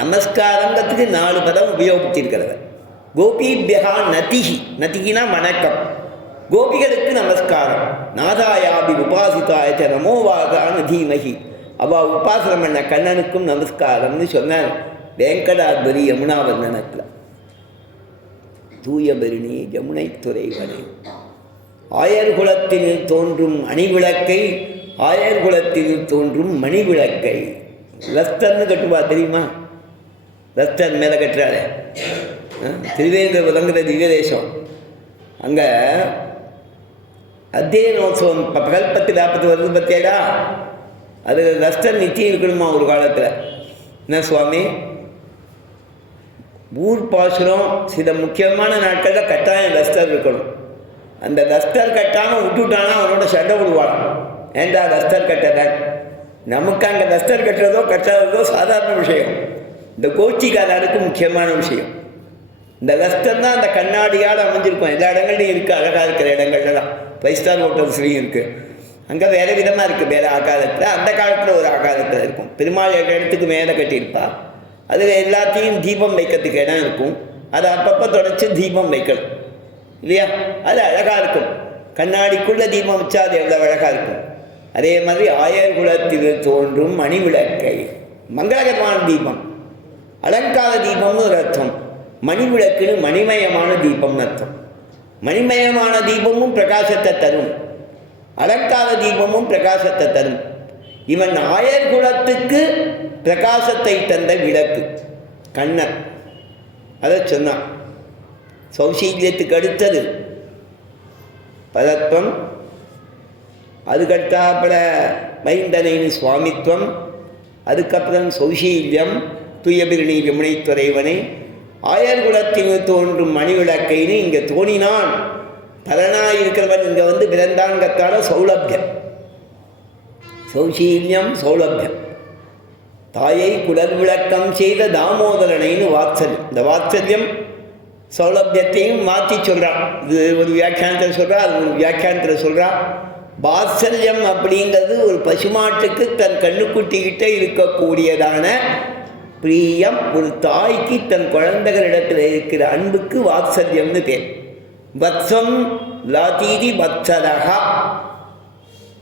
நமஸ்காரங்கிறதுக்கு 4 பதம் உபயோகிச்சிருக்கிறது. கோபிபியகா நதிஹி. நதிகினா வணக்கம். கோபிகளுக்கு நமஸ்காரம். நாதாயாபி உபாசிதாய நமோவாகான்னு தீமகி. அவள் உபாசனம் பண்ண கண்ணனுக்கும் நமஸ்காரம்னு சொன்னார் வெங்கடாதிபதி யமுனாவர்ணனத்தில். தூய பெருநீ யமுனைத்துறைவனை. ஆயர்குலத்தில் தோன்றும் அணிவிளக்கை, ஆயர்குலத்தில் தோன்றும் மணிவிளக்கை. லஸ்தர்னு கட்டுவா தெரியுமா? லஸ்தர் மேலே கட்டுறாரு. திருவேந்திரபுரங்கிற திவ்யதேசம். அங்கே அத்தியனோத்சவம் பகல்பத்து 40 வருது பத்தியாடா. அது லஸ்டர் நிச்சயம் இருக்கணுமா ஒரு காலத்தில். என்ன சுவாமி? ஊர் பாசுரம் சில முக்கியமான நாட்களில் கட்டாயம் லஸ்டர் இருக்கணும். அந்த லஸ்டர் கட்டாமல் விட்டுட்டானா அவனோட சண்டை விடுவான். ஏண்டா லஸ்டர் கட்டதான்? நமக்கு அங்கே லஸ்டர் கட்டுறதோ கட்டாததோ சாதாரண விஷயம். இந்த கோச்சிக்காரருக்கு முக்கியமான விஷயம். இந்த லஸ்டர் தான் அந்த கண்ணாடியால் அமைஞ்சிருக்கும். எல்லா இடங்கள்லையும் இருக்குது, அழகாக இருக்கிற இடங்கள்லாம். 5 ஸ்டார் ஹோட்டல்ஸ்லையும் இருக்குது. அங்கே வேறு விதமாக இருக்குது, வேறு ஆகாரத்தில். அந்த காலத்தில் ஒரு ஆகாரத்தில் இருக்கும். பெருமாள் இடத்துக்கு மேலே கட்டியிருப்பா. அது எல்லாத்தையும் தீபம் வைக்கிறதுக்கு இடம் இருக்கும். அதை அப்பப்போ தொடச்சி தீபம் வைக்கணும் இல்லையா? அது அழகாக இருக்கும். கண்ணாடிக்குள்ளே தீபம் வச்சா அது எவ்வளோ அழகாக இருக்கும். அதே மாதிரி ஆயர்குலத்தில் தோன்றும் மணிவிளக்கை. மங்களகரமான தீபம், அலங்கார தீபம்னு ஒரு அர்த்தம். மணிவிளக்குன்னு மணிமயமான தீபம்னு அர்த்தம். மணிமயமான தீபமும் பிரகாசத்தை தரும். அலங்கார தீபமும் பிரகாசத்தை தரும். இவன் ஆயர் குலத்துக்கு பிரகாசத்தை தந்த விளக்கு கண்ணன். அதை சொன்னான். சௌசீல்யத்துக்கு அடுத்தது பதத்வம், அதுக்கடுத்தாப்புல மைந்தனைன்னு சுவாமித்வம், அதுக்கப்புறம் சௌசீல்யம், துயபிரணி யமுனைத்துறைவனை, ஆயர்குலத்தின் தோன்றும் மணிவிளக்கைன்னு இங்கே தோணினான். பலனாக இருக்கிறவன் இங்கே வந்து பிறந்தான்கத்தான சௌலபியம், சௌசீல்யம் சௌலபியம். தாயை குடல் விளக்கம் செய்த தாமோதரனைன்னு வாத்சல்யம். இந்த வாத்சல்யம் சௌலபியத்தையும் மாற்றி சொல்கிறான். இது ஒரு வியாக்கியானத்தில் சொல்கிறா, அது ஒரு வியாக்கியானத்தில் சொல்கிறா. வாத்சல்யம் அப்படிங்கிறது ஒரு பசுமாட்டுக்கு தன் கண்ணுக்குட்டிக்கிட்ட இருக்கக்கூடியதான பிரியம். ஒரு தாய்க்கு தன் குழந்தைகளிடத்தில் இருக்கிற அன்புக்கு வாத்சல்யம்னு பேர். வத்சம் லாதீதி வத்சதகா,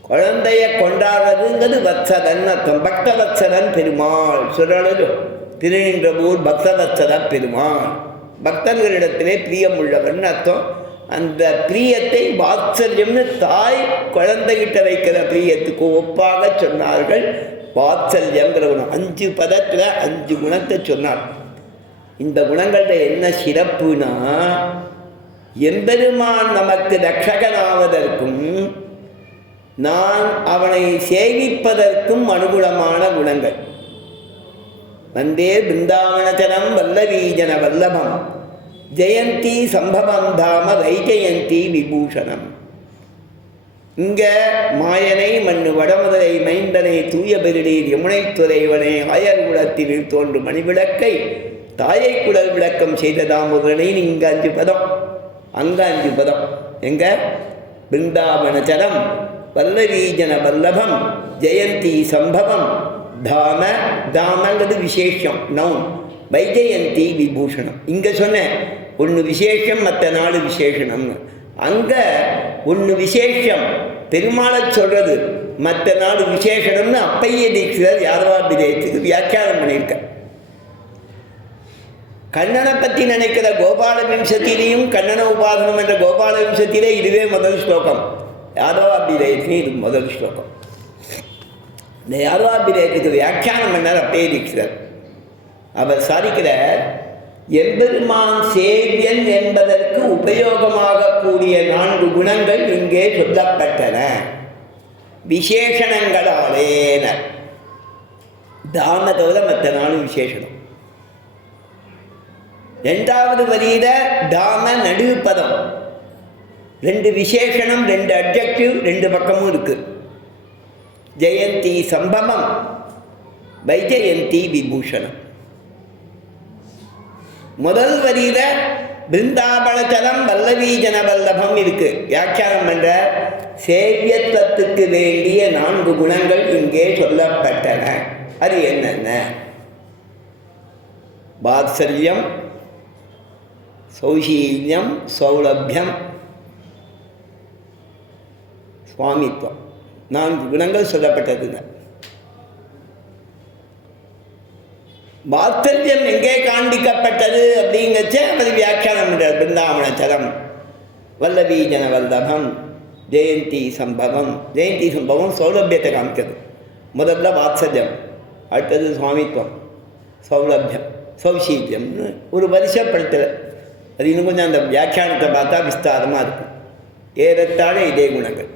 குழந்தைய கொண்டாடுறதுங்கிறது வத்சதன் அர்த்தம். பக்தவத்சதன் பெருமாள் சொல்றாரு. திருநின்றபூர் பக்தவத்சத பெருமாள், பக்தர்களிடத்திலே பிரியம் உள்ளவன் அர்த்தம். அந்த பிரியத்தை வாத்சல்யம்னு தாய் குழந்தைகிட்ட வைக்கிற பிரியத்துக்கு ஒப்பாக சொன்னார்கள். வாத்சல்யங்கிற குணம் 5 பதத்தில் 5 குணத்தை சொன்னார். இந்த குணங்களில் என்ன சிறப்புனா, எம்பெருமான் நமக்கு ரட்சகனாவதற்கும் நான் அவனை சேவிப்பதற்கும் அனுகூலமான குணங்கள். வந்தே பிருந்தாவனச்சனம் வல்லவீஜன வல்லபம் ஜெயந்தி சம்பவம் தாம வைஜயந்தி விபூஷணம். இங்கே மாயனை மண்ணு வடமுதலை மைந்தனை தூய பெருடீர் யமுனைத்துறைவனை ஆயர்குலத்தில் தோன்றும் மணிவிளக்கை தாயை குடல் விளக்கம் செய்த தாமோதரனை இங்கே 5 பதம், அங்கே 5 பதம். எங்க பிருந்தாவனச்சரம் வல்லவீஜன வல்லபம் ஜெயந்தி சம்பவம் தாம, தாமங்கிறது விசேஷம் நவுன், வைஜயந்தி விபூஷணம். இங்கே சொன்னேன் ஒன்று விசேஷம் மற்ற 4 விசேஷணம்னு. அங்கே ஒன்று விசேஷம் பெருமாளை சொல்கிறது, மற்ற 4 விசேஷணம்னு அப்பைய தீட்சிதர் யாதவாபிதேயத்துக்கு வியாக்கியானம் பண்ணியிருக்க. கண்ணனை பற்றி நினைக்கிற கோபால விம்சத்திலையும் கண்ணன உபாசனம் என்ற கோபால விம்சத்திலே இதுவே முதல் ஸ்லோகம். யாதவாபிதேயத்துக்கு இது முதல் ஸ்லோகம். இந்த யாதவாபிதேயத்துக்கு வியாக்கியானம் பண்ணார் அப்பைய தீட்சிதர். அவர் சாதிக்கிறார், எம்பெருமான் சேவியன் என்பதற்கு உபயோகமாக கூடிய 4 குணங்கள் இங்கே சொல்லப்பட்டன விசேஷணங்களாலேன. தான தவிர மற்ற 4 விசேஷணம். 2வது வரியில தான நடுப்பதம், 2 விசேஷணம், 2 அட்ஜெக்டிவ் 2 பக்கமும் இருக்கு. ஜெயந்தி சம்பவம் வைஜயந்தி விபூஷணம். முதல் வரியில பிருந்தாவனச்சலம் வல்லவீஜன வல்லபம் இருக்கு. வியாக்கியானம் என்ற சேவியத்துவத்துக்கு வேண்டிய 4 குணங்கள் இங்கே சொல்லப்பட்டன. அது என்னென்ன? வாத்சல்யம், சௌசீல்யம், சௌலபியம், சுவாமித்வம். 4 குணங்கள் சொல்லப்பட்டதுங்க. வாத்சல்யம் எங்கே காண்பிக்கப்பட்டது அப்படிங்கச்ச அவர் வியாக்கியானம் பண்றார். பிருந்தாவனச்சலம் வல்லவீஜன வல்லபம் ஜெயந்தி சம்பவம். ஜெயந்தி சம்பவம் சௌலபியத்தை காமிக்கிறது. முதல்ல வாத்சல்யம், அடுத்தது சுவாமித்வம், சௌலபியம், சௌசீல்யம்னு ஒரு வருஷப்படுத்தலை. அது இன்னும் கொஞ்சம் அந்த வியாக்கியானத்தை பார்த்தா விஸ்தாரமாக இருக்கும். ஏறத்தாழ இதே குணங்கள்.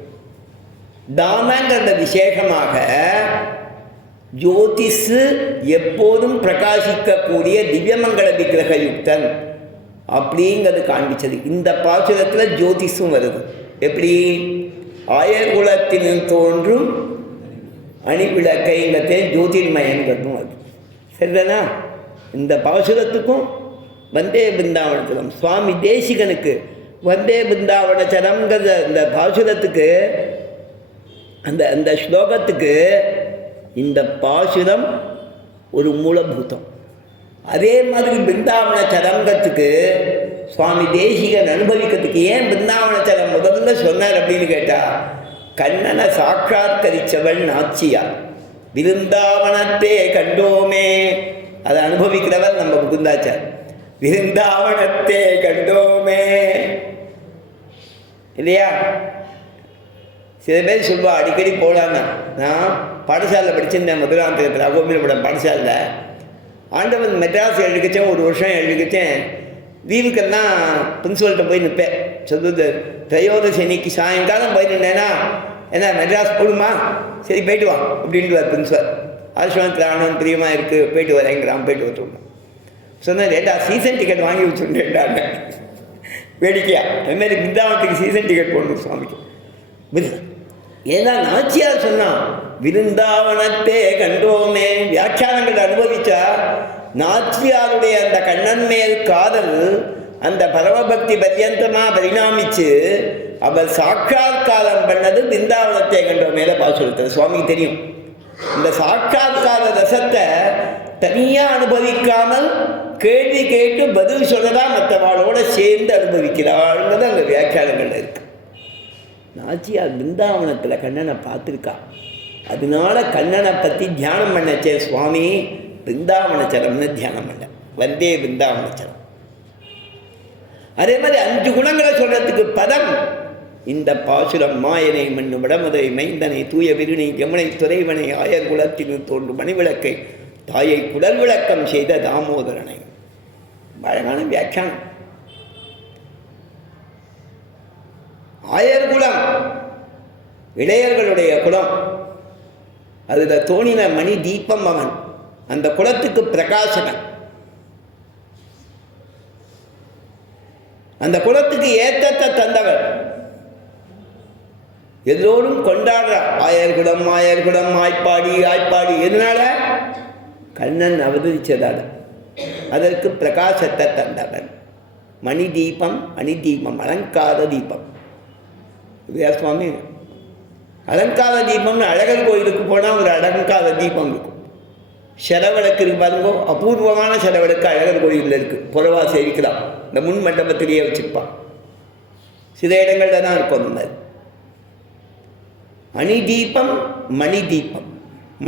தாமங்கிறத விசேஷமாக ஜோதிஷு எப்போதும் பிரகாசிக்கக்கூடிய திவ்யமங்கள விக்கிரக யுக்தன் அப்படிங்கிறது காண்பிச்சது. இந்த பாசுரத்தில் ஜோதிஷும் வருது. எப்படி? ஆயர்குலத்தில் தோன்றும் அணிவிளக்கைங்கிறதே ஜோதிர்மயங்கிறதும் அது சரிதானா? இந்த பாசுரத்துக்கும் வந்தே பிருந்தாவனச்சலம் சுவாமி தேசிகனுக்கு வந்தே பிருந்தாவனச்சலம்ங்கிற இந்த பாசுரத்துக்கு அந்த அந்த ஸ்லோகத்துக்கு இந்த பாசுரம் ஒரு மூலபூதம். அதே மாதிரி பிருந்தாவனச்சலங்கத்துக்கு சுவாமி தேசிகன் அனுபவிக்கிறதுக்கு ஏன் பிருந்தாவனச்சலம் முதல்ல சொன்னார் அப்படின்னு கேட்டால், கண்ணனை சாட்சாத்கரித்தவள் நாச்சியார். விருந்தாவனத்தே கண்டோமே, அதை அனுபவிக்கிறவர் நம்ம முகுந்தாச்சார். விருந்தாவனத்தே கண்டோமே இல்லையா? சில பேர் சொல்வா அடிக்கடி போகலான்னா. நான் பாடசாலையில் படிச்சிருந்தேன், மதுராந்தகத்தில் அகோபிலபுரம் பாடசாலையில். ஆண்டவன் மெட்ராஸ் எழுதிக்கச்சேன், ஒரு வருஷம் எழுதிக்கச்சேன். லீவுக்கெல்லாம் பிரின்சிபல்கிட்ட போய் நிற்பேன். சொல்லுது திரையோதசி அன்னைக்கு சாயங்காலம் போய் நின்னேன்னா என்ன மெட்ராஸ் போடுமா, சரி போய்ட்டு வா அப்படின்ட்டு பிரின்சிபல். ஆயுஷ்மான் ஆனந்த் பிரியமாக இருக்குது, போய்ட்டு வரேங்கிறான். போய்ட்டு வந்துருவோம் சொன்னேன். ஏட்டா சீசன் டிக்கெட் வாங்கி வச்சுருந்தேன்டாங்க. வேடிக்கையா அதுமாரி பிருந்தாவனத்துக்கு சீசன் டிக்கெட் போடணும் சுவாமிக்கு. ஏன்னா நாச்சியார் சொன்னான், விருந்தாவனத்தே கண்டோமே. வியாக்கியானங்கள் அனுபவிச்சா நாச்சியாருடைய அந்த கண்ணன் மேல் காதல் அந்த பரமபக்தி பர்யந்தமாக பரிணாமிச்சு அவர் சாட்சாத்காரம் பண்ணது பிருந்தாவனத்தை கண்டோம் மேலே பாசுரத்தில். சுவாமிக்கு தெரியும் இந்த சாட்சாத்கார ரசத்தை தனியாக அனுபவிக்காமல் கேள்வி கேட்டு பதில் சொல்லதான் மற்றவாளோட சேர்ந்து அனுபவிக்கிறாள்ங்கிறது அங்கே வியாக்கியானங்கள் இருக்கு. நாச்சியார் பிருந்தாவனத்தில் கண்ணனை பார்த்துருக்கா. அதனால கண்ணனை பற்றி தியானம் பண்ணச்சே சுவாமி பிருந்தாவனச்சரம்னு தியானம் பண்ண. வந்தே பிருந்தாவனச்சரம். அதே மாதிரி 5 குணங்களை சொல்றதுக்கு பதம் இந்த பாசுரம். மாயனை மண்ணு வடமுதை மைந்தனை தூய விருணை யமுனை துறைவனை ஆயர் குலத்தில் தோன்றும் மணிவிளக்கை தாயை குடல் விளக்கம் செய்த தாமோதரனை. அழகான வியாக்கியானம். ஆயர் குலம் இளையர்களுடைய குலம். அதில் தோணின மணி தீபம் அவன். அந்த குலத்துக்கு பிரகாசகன். அந்த குலத்துக்கு ஏத்தத்தை தந்தவன். எல்லோரும் கொண்டாடுறார் ஆயர்குலம் ஆயர்குலம் ஆய்ப்பாடி ஆய்ப்பாடி. எதனால? கண்ணன் அவதரிச்சதால். அதற்கு பிரகாசத்தை தந்தவன். மணி தீபம் அணி தீபம் அலங்கார தீபம். சுவாமி அலங்கார தீபம்னு அழகர் கோயிலுக்கு போனால் ஒரு அலங்கார தீபம் இருக்கும். செலவிளக்கு இருக்கு பாருங்கோ, அபூர்வமான செலவிளக்கு அழகர் கோயிலில் இருக்குது. புறவா சேவிக்கலாம். இந்த முன் மண்டபத்திலேயே வச்சுருப்பான். சில இடங்கள்ல தான் இருக்கும் அந்த மாதிரி. அணி தீபம் மணி தீபம்,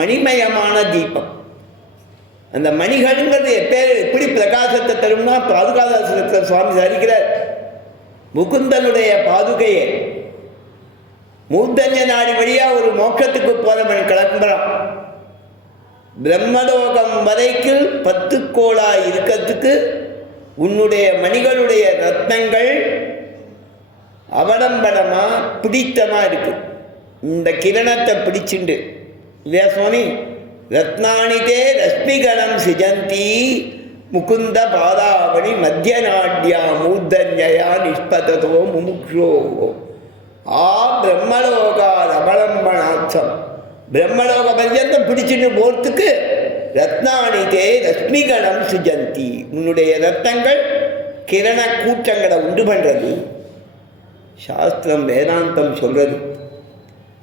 மணிமயமான தீபம். அந்த மணிகள்ங்கிறது எப்படி பிரகாசத்தை தரும்னா பாதுகாதாசனத்தில் சுவாமி சாதிக்கிறார். முகுந்தனுடைய பாதுகையை மூர்த்தன்ய நாடி வழியாக ஒரு மோட்சத்துக்கு போறவன் கிளம்புறான். பிரம்மலோகம் வரைக்கும் 10 கோளாய் இருக்கிறதுக்கு உன்னுடைய மணிகளுடைய ரத்னங்கள் அவலம்பனமா பிடித்தமா இருக்கு. இந்த கிரணத்தை பிடிச்சுண்டு இல்லையா சுவாமி? ரத்னானிதே ரஷ்மிகணம் சிஜந்தி முகுந்த பாதாவணி மத்திய நாட்யா மூர்தன்யா நிஷ்பததோ முமுக்ஷோ ஆ பிரம்மலோகார் அவலம்பனாட்சம். பிரம்மலோக பர்யந்தம் பிடிச்சுட்டு போறதுக்கு ரத்னானிதே ரஷ்மிகணம் சிஜந்தி. உன்னுடைய ரத்னங்கள் கிரண கூட்டங்களை உண்டு பண்ணுறது. சாஸ்திரம் வேதாந்தம் சொல்றது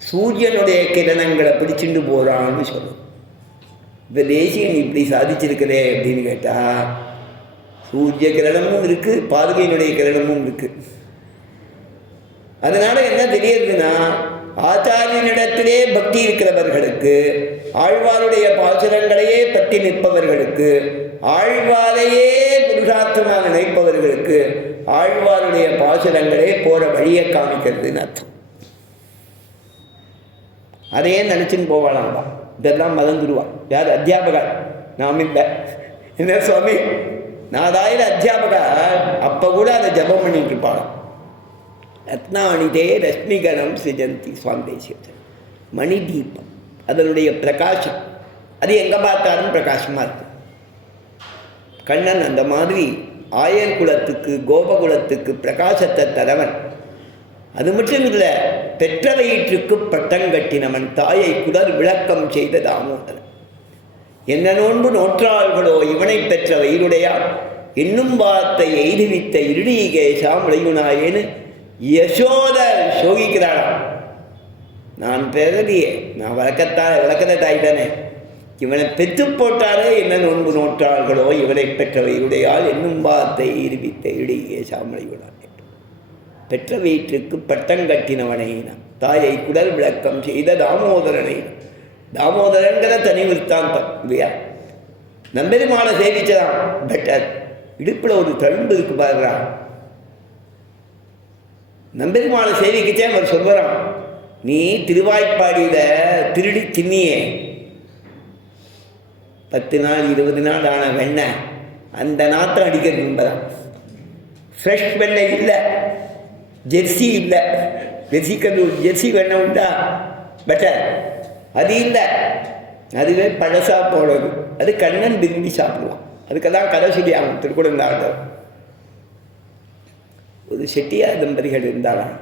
சூரியனுடைய கிரணங்களை பிடிச்சுட்டு போகிறான்னு சொல்லும். இப்போ தேசியன் இப்படி சாதிச்சிருக்கிறே அப்படின்னு கேட்டால் சூரிய கிரணமும் இருக்குது, பாதுகையினுடைய கிரணமும் இருக்குது. அதனால என்ன தெரியுதுன்னா ஆச்சாரியனிடத்திலே பக்தி இருக்கிறவர்களுக்கு, ஆழ்வாருடைய பாசுரங்களையே பற்றி நிற்பவர்களுக்கு, ஆழ்வாரையே புருஷார்த்தமாக நினைப்பவர்களுக்கு ஆழ்வாருடைய பாசுரங்களே போகிற வழியை காமிக்கிறதுன்னு அர்த்தம். அதையே நினச்சின்னு போவாளாம்பா. இதெல்லாம் மறந்துடுவான். யார்? அத்தியாபகர். நாம் இல்லை. என்ன சுவாமி நாதாயிர அத்தியாபகர் அப்போ கூட அதை ஜபம் பண்ணிட்டு இருப்பாங்க. ரத்னானிதே ரஷ்மிகணம் சிஜந்தி. சுவாமி தேசியம் மணி தீபம் அதனுடைய பிரகாசம். அது எங்கே பார்த்தாலும் பிரகாசமாக இருக்கும். கண்ணன் அந்த மாதிரி ஆயர் குலத்துக்கு கோபகுலத்துக்கு பிரகாசத்தை தரவன். அது மட்டும் இல்லை, பெற்ற வயிற்றுக்கு பட்டம் கட்டினவன், தாயை குடல் விளக்கம் செய்த தாமோதரன். என்ன நோன்பு நோற்றாள்களோ இவனை பெற்ற வயிறுடையார் என்னும் வார்த்தை எய்துவித்த இருடிகேசா முளையுனாயேன்னு யசோத சோகிக்கிறாளாம். நான் பிறவியே, நான் வழக்கத்தை தாய்தானே, இவனை பெற்று போட்டாலே என்ன நோன்பு நோற்றாள்களோ இவனை பெற்ற வயிறுடையால் என்னும் வார்த்தை எய்துவித்த இருடிகேசா முளையுனாய். பெற்ற வயிற்றுக்கு பட்டம் கட்டினவனை, தாயை குடல் விளக்கம் செய்த தாமோதரனை. தாமோதரன்கிற தனி விற்த்தாந்தம் இல்லையா? நம்பெருமாளை சேவிச்சதான் பெட்டர். இடுப்பில் ஒரு தழும்பு இருக்கு பாருறான். நம்பெருமாளை சேவிக்கச்சே அவர் சொல்கிறான், நீ திருவாய்ப்பாடியில் திருடி தின்னியே 10 நாள் 20 நாள் ஆன வெண்ணெய், அந்த நாற்றம் அடிக்கிறது என்பதான். ஃப்ரெஷ் வெண்ணெய் இல்லை, ஜெர்சி இல்லை. ஜெர்சி வெண்ணெய் உண்டா பெட்டர், அது இல்லை. அதுவே பழசா போடுறது. அது கண்ணன் விரும்பி சாப்பிடுவான். அதுக்கெல்லாம் கதை சொல்லியாகும் திருக்குறந்தாண்டவர். ஒரு செட்டியார் தம்பதிகள் இருந்தாலும்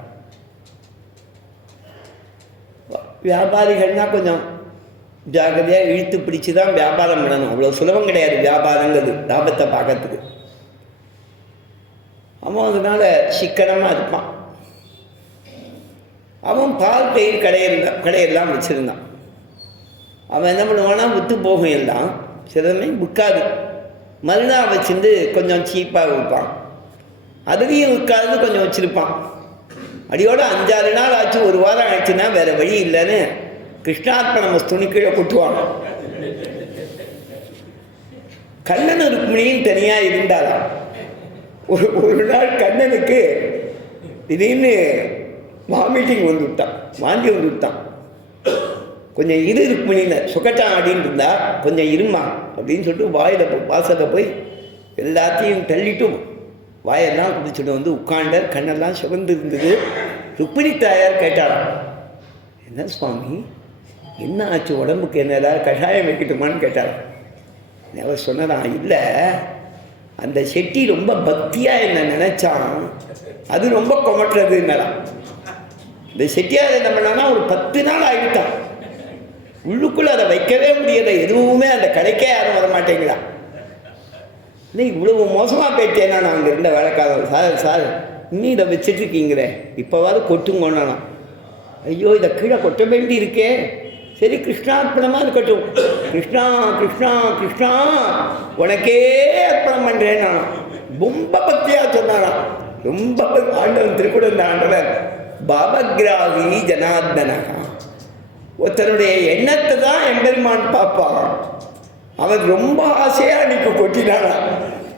வியாபாரிகள்னால் கொஞ்சம் ஜாகிரதையாக இழுத்து பிடிச்சி தான் வியாபாரம் பண்ணணும். அவ்வளோ சுலபம் கிடையாது வியாபாரங்கிறது, லாபத்தை பார்க்கறதுக்கு. அவன் அதனால் சிக்கனமாக இருப்பான். அவன் பால் தயிர் கடையெல்லாம் வச்சுருந்தான். அவன் என்ன பண்ணுவான்னா விற்று போகும் எல்லாம், சிலமே விற்காது. மறுநாள் வச்சுருந்து கொஞ்சம் சீப்பாக விற்பான். அதுலேயும் விற்காது கொஞ்சம் வச்சுருப்பான். அடியோட 5-6 நாள் ஆச்சு, 1 வாரம் ஆயிடுச்சுன்னா வேறு வழி இல்லைன்னு கிருஷ்ணார்ப்பணம் துணி கீழே கொட்டுவாங்க. கண்ணன் ருக்மிணியும் தனியாக இருந்தாலாம். ஒரு நாள் கண்ணனுக்கு திடீர்னு வாமிட்டிங் வந்து விட்டான், வாந்தி வந்து விட்டான். கொஞ்சம் ருக்மிணின்னு சுக்கட்டான் அப்படின்னு இருந்தா கொஞ்சம் இருமா அப்படின்னு சொல்லிட்டு வாசலை போய் எல்லாத்தையும் தள்ளிட்டும் வாயெல்லாம் குடிச்சுட்டு வந்து உட்காண்டார். கண்ணெல்லாம் சிவந்து இருந்தது. ருக்மிணி தாயார் கேட்டாராம், என்ன சுவாமி என்ன ஆச்சு, உடம்புக்கு என்ன ஏதாவது கஷாயம் வைக்கட்டுமான்னு கேட்டாராம். அவர் சொன்னதான், இல்லை அந்த செட்டி ரொம்ப பக்தியாக என்ன நினச்சான், அது ரொம்ப கொமட்டுறதுன்னாலாம். இந்த செட்டியார் என்ன பண்ணான்னா ஒரு 10 நாள் ஆகிட்டான். உள்ளுக்குள்ளே அதை வைக்கவே முடியலை. எதுவுமே அந்த கடைக்கே யாரும் வர மாட்டேங்கிறான். இல்லை இவ்வளவு மோசமாக போயிட்டேன்னா நான் அங்கே இருந்த வேலைக்காரன், சார் இன்னும் இதை வச்சுட்ருக்கீங்களே, இப்போவாது கொட்டுங்கோண்ணாலாம். ஐயோ இதை கீழே கொட்ட வேண்டி இருக்கே, சரி கிருஷ்ணார்ப்பணமாக இருக்கட்டும், கிருஷ்ணா கிருஷ்ணா கிருஷ்ணா உனக்கே அர்ப்பணம் பண்ணுறேன் நான். ரொம்ப பக்தியாக சொன்னாராம். ரொம்ப ஆண்டவன் திருக்குறள் ஆண்டவன் பாபகிராகி ஜனார்தனகா. ஒருத்தனுடைய எண்ணத்தை தான் எம்பெருமான் பார்ப்பான். அவன் ரொம்ப ஆசையாக அன்னைக்கு கொட்டினானா,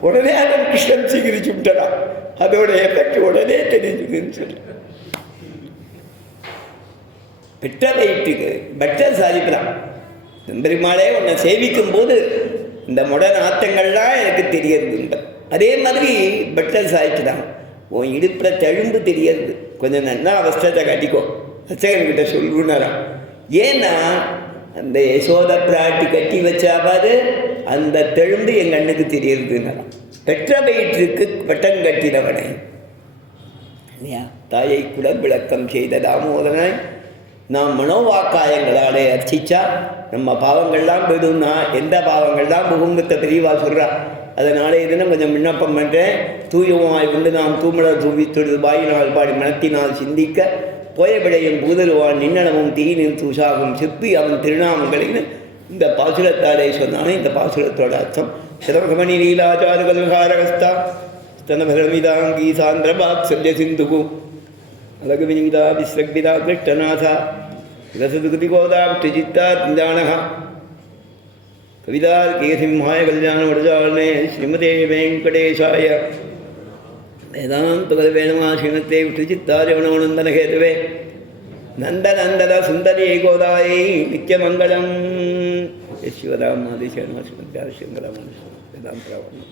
உடனே அவன் கிருஷ்ணன் சீகரிச்சு விட்டான். அதோட எஃபெக்ட் உடனே தெரிஞ்சுதுன்னு சொல்லி பெற்ற வயிற்றுக்கு பெட்டர் சாதிப்பலாம். எம்பெருமாளே உன்னை சேவிக்கும் போது இந்த நாத்தங்கள்லாம் எனக்கு தெரியறது. அதே மாதிரி பெட்டர் சாதிச்சு தான் உன் இடுப்பில் தழும்பு தெரியறது. கொஞ்சம் நல்லா அவஸ்தத்தை காட்டிக்கோ, அர்ச்சகன்கிட்ட சொல்லுனாராம். ஏன்னா அந்த யசோத பிராட்டி கட்டி வச்சாவது அந்த தெழும்பு என் கண்ணுக்கு தெரியறதுனாலாம். பெற்ற வயிற்றுக்கு பட்டம் கட்டினவனை இல்லையா, தாயை குடல் விளக்கம் செய்த தாமோதரனை நாம் மனோவாக்காயங்களாலே அர்ச்சிச்சா நம்ம பாவங்கள்லாம் போயிடும்னா, எந்த பாவங்கள்லாம் முகங்கத்தை பெரியவா சொல்கிறா. அதனாலே இதெல்லாம் கொஞ்சம் விண்ணப்பம் பண்ணுறேன். தூயமாய் உண்டு நாம் தூமலர் தூவி தொழுது வாயினால் பாடி மனத்தினால் சிந்திக்க போய விடையும் பூதருவான் நின்னனமும் தீனின் தூசாகும் சிற்பி அவன் திருநாமங்களின்னு இந்த பாசுரத்தாலே சொன்னாலும் இந்த பாசுரத்தோட அர்த்தம் சிரமகமணி லீலாச்சாரகல்காரகஸ்தா ஸ்தனபரமிதாங்கி சாந்திரபாக் சல்ய சிந்துகு அழகு வினிதா விஸ்ரக்பிதா கிருஷ்ணநாதா ரசதுகுதி கோதா விஷ்டிச்சித்தா திந்தானகா கவிதா கேசிம்ஹாய கல்யாண வடஜாலனே ஸ்ரீமதே வெங்கடேசாய வேதாந்த வேணுமா ஸ்ரீமத்தே விஷ்டிச்சித்தாரவணோனந்தன கேதுவே நந்தநந்தத சுந்தரி கோதாயை நித்தியமங்கலம் சிவராமாதிசேனா ஸ்ரீமத்யா ஸ்ரீமங்கலம் வேதாந்தராவணம்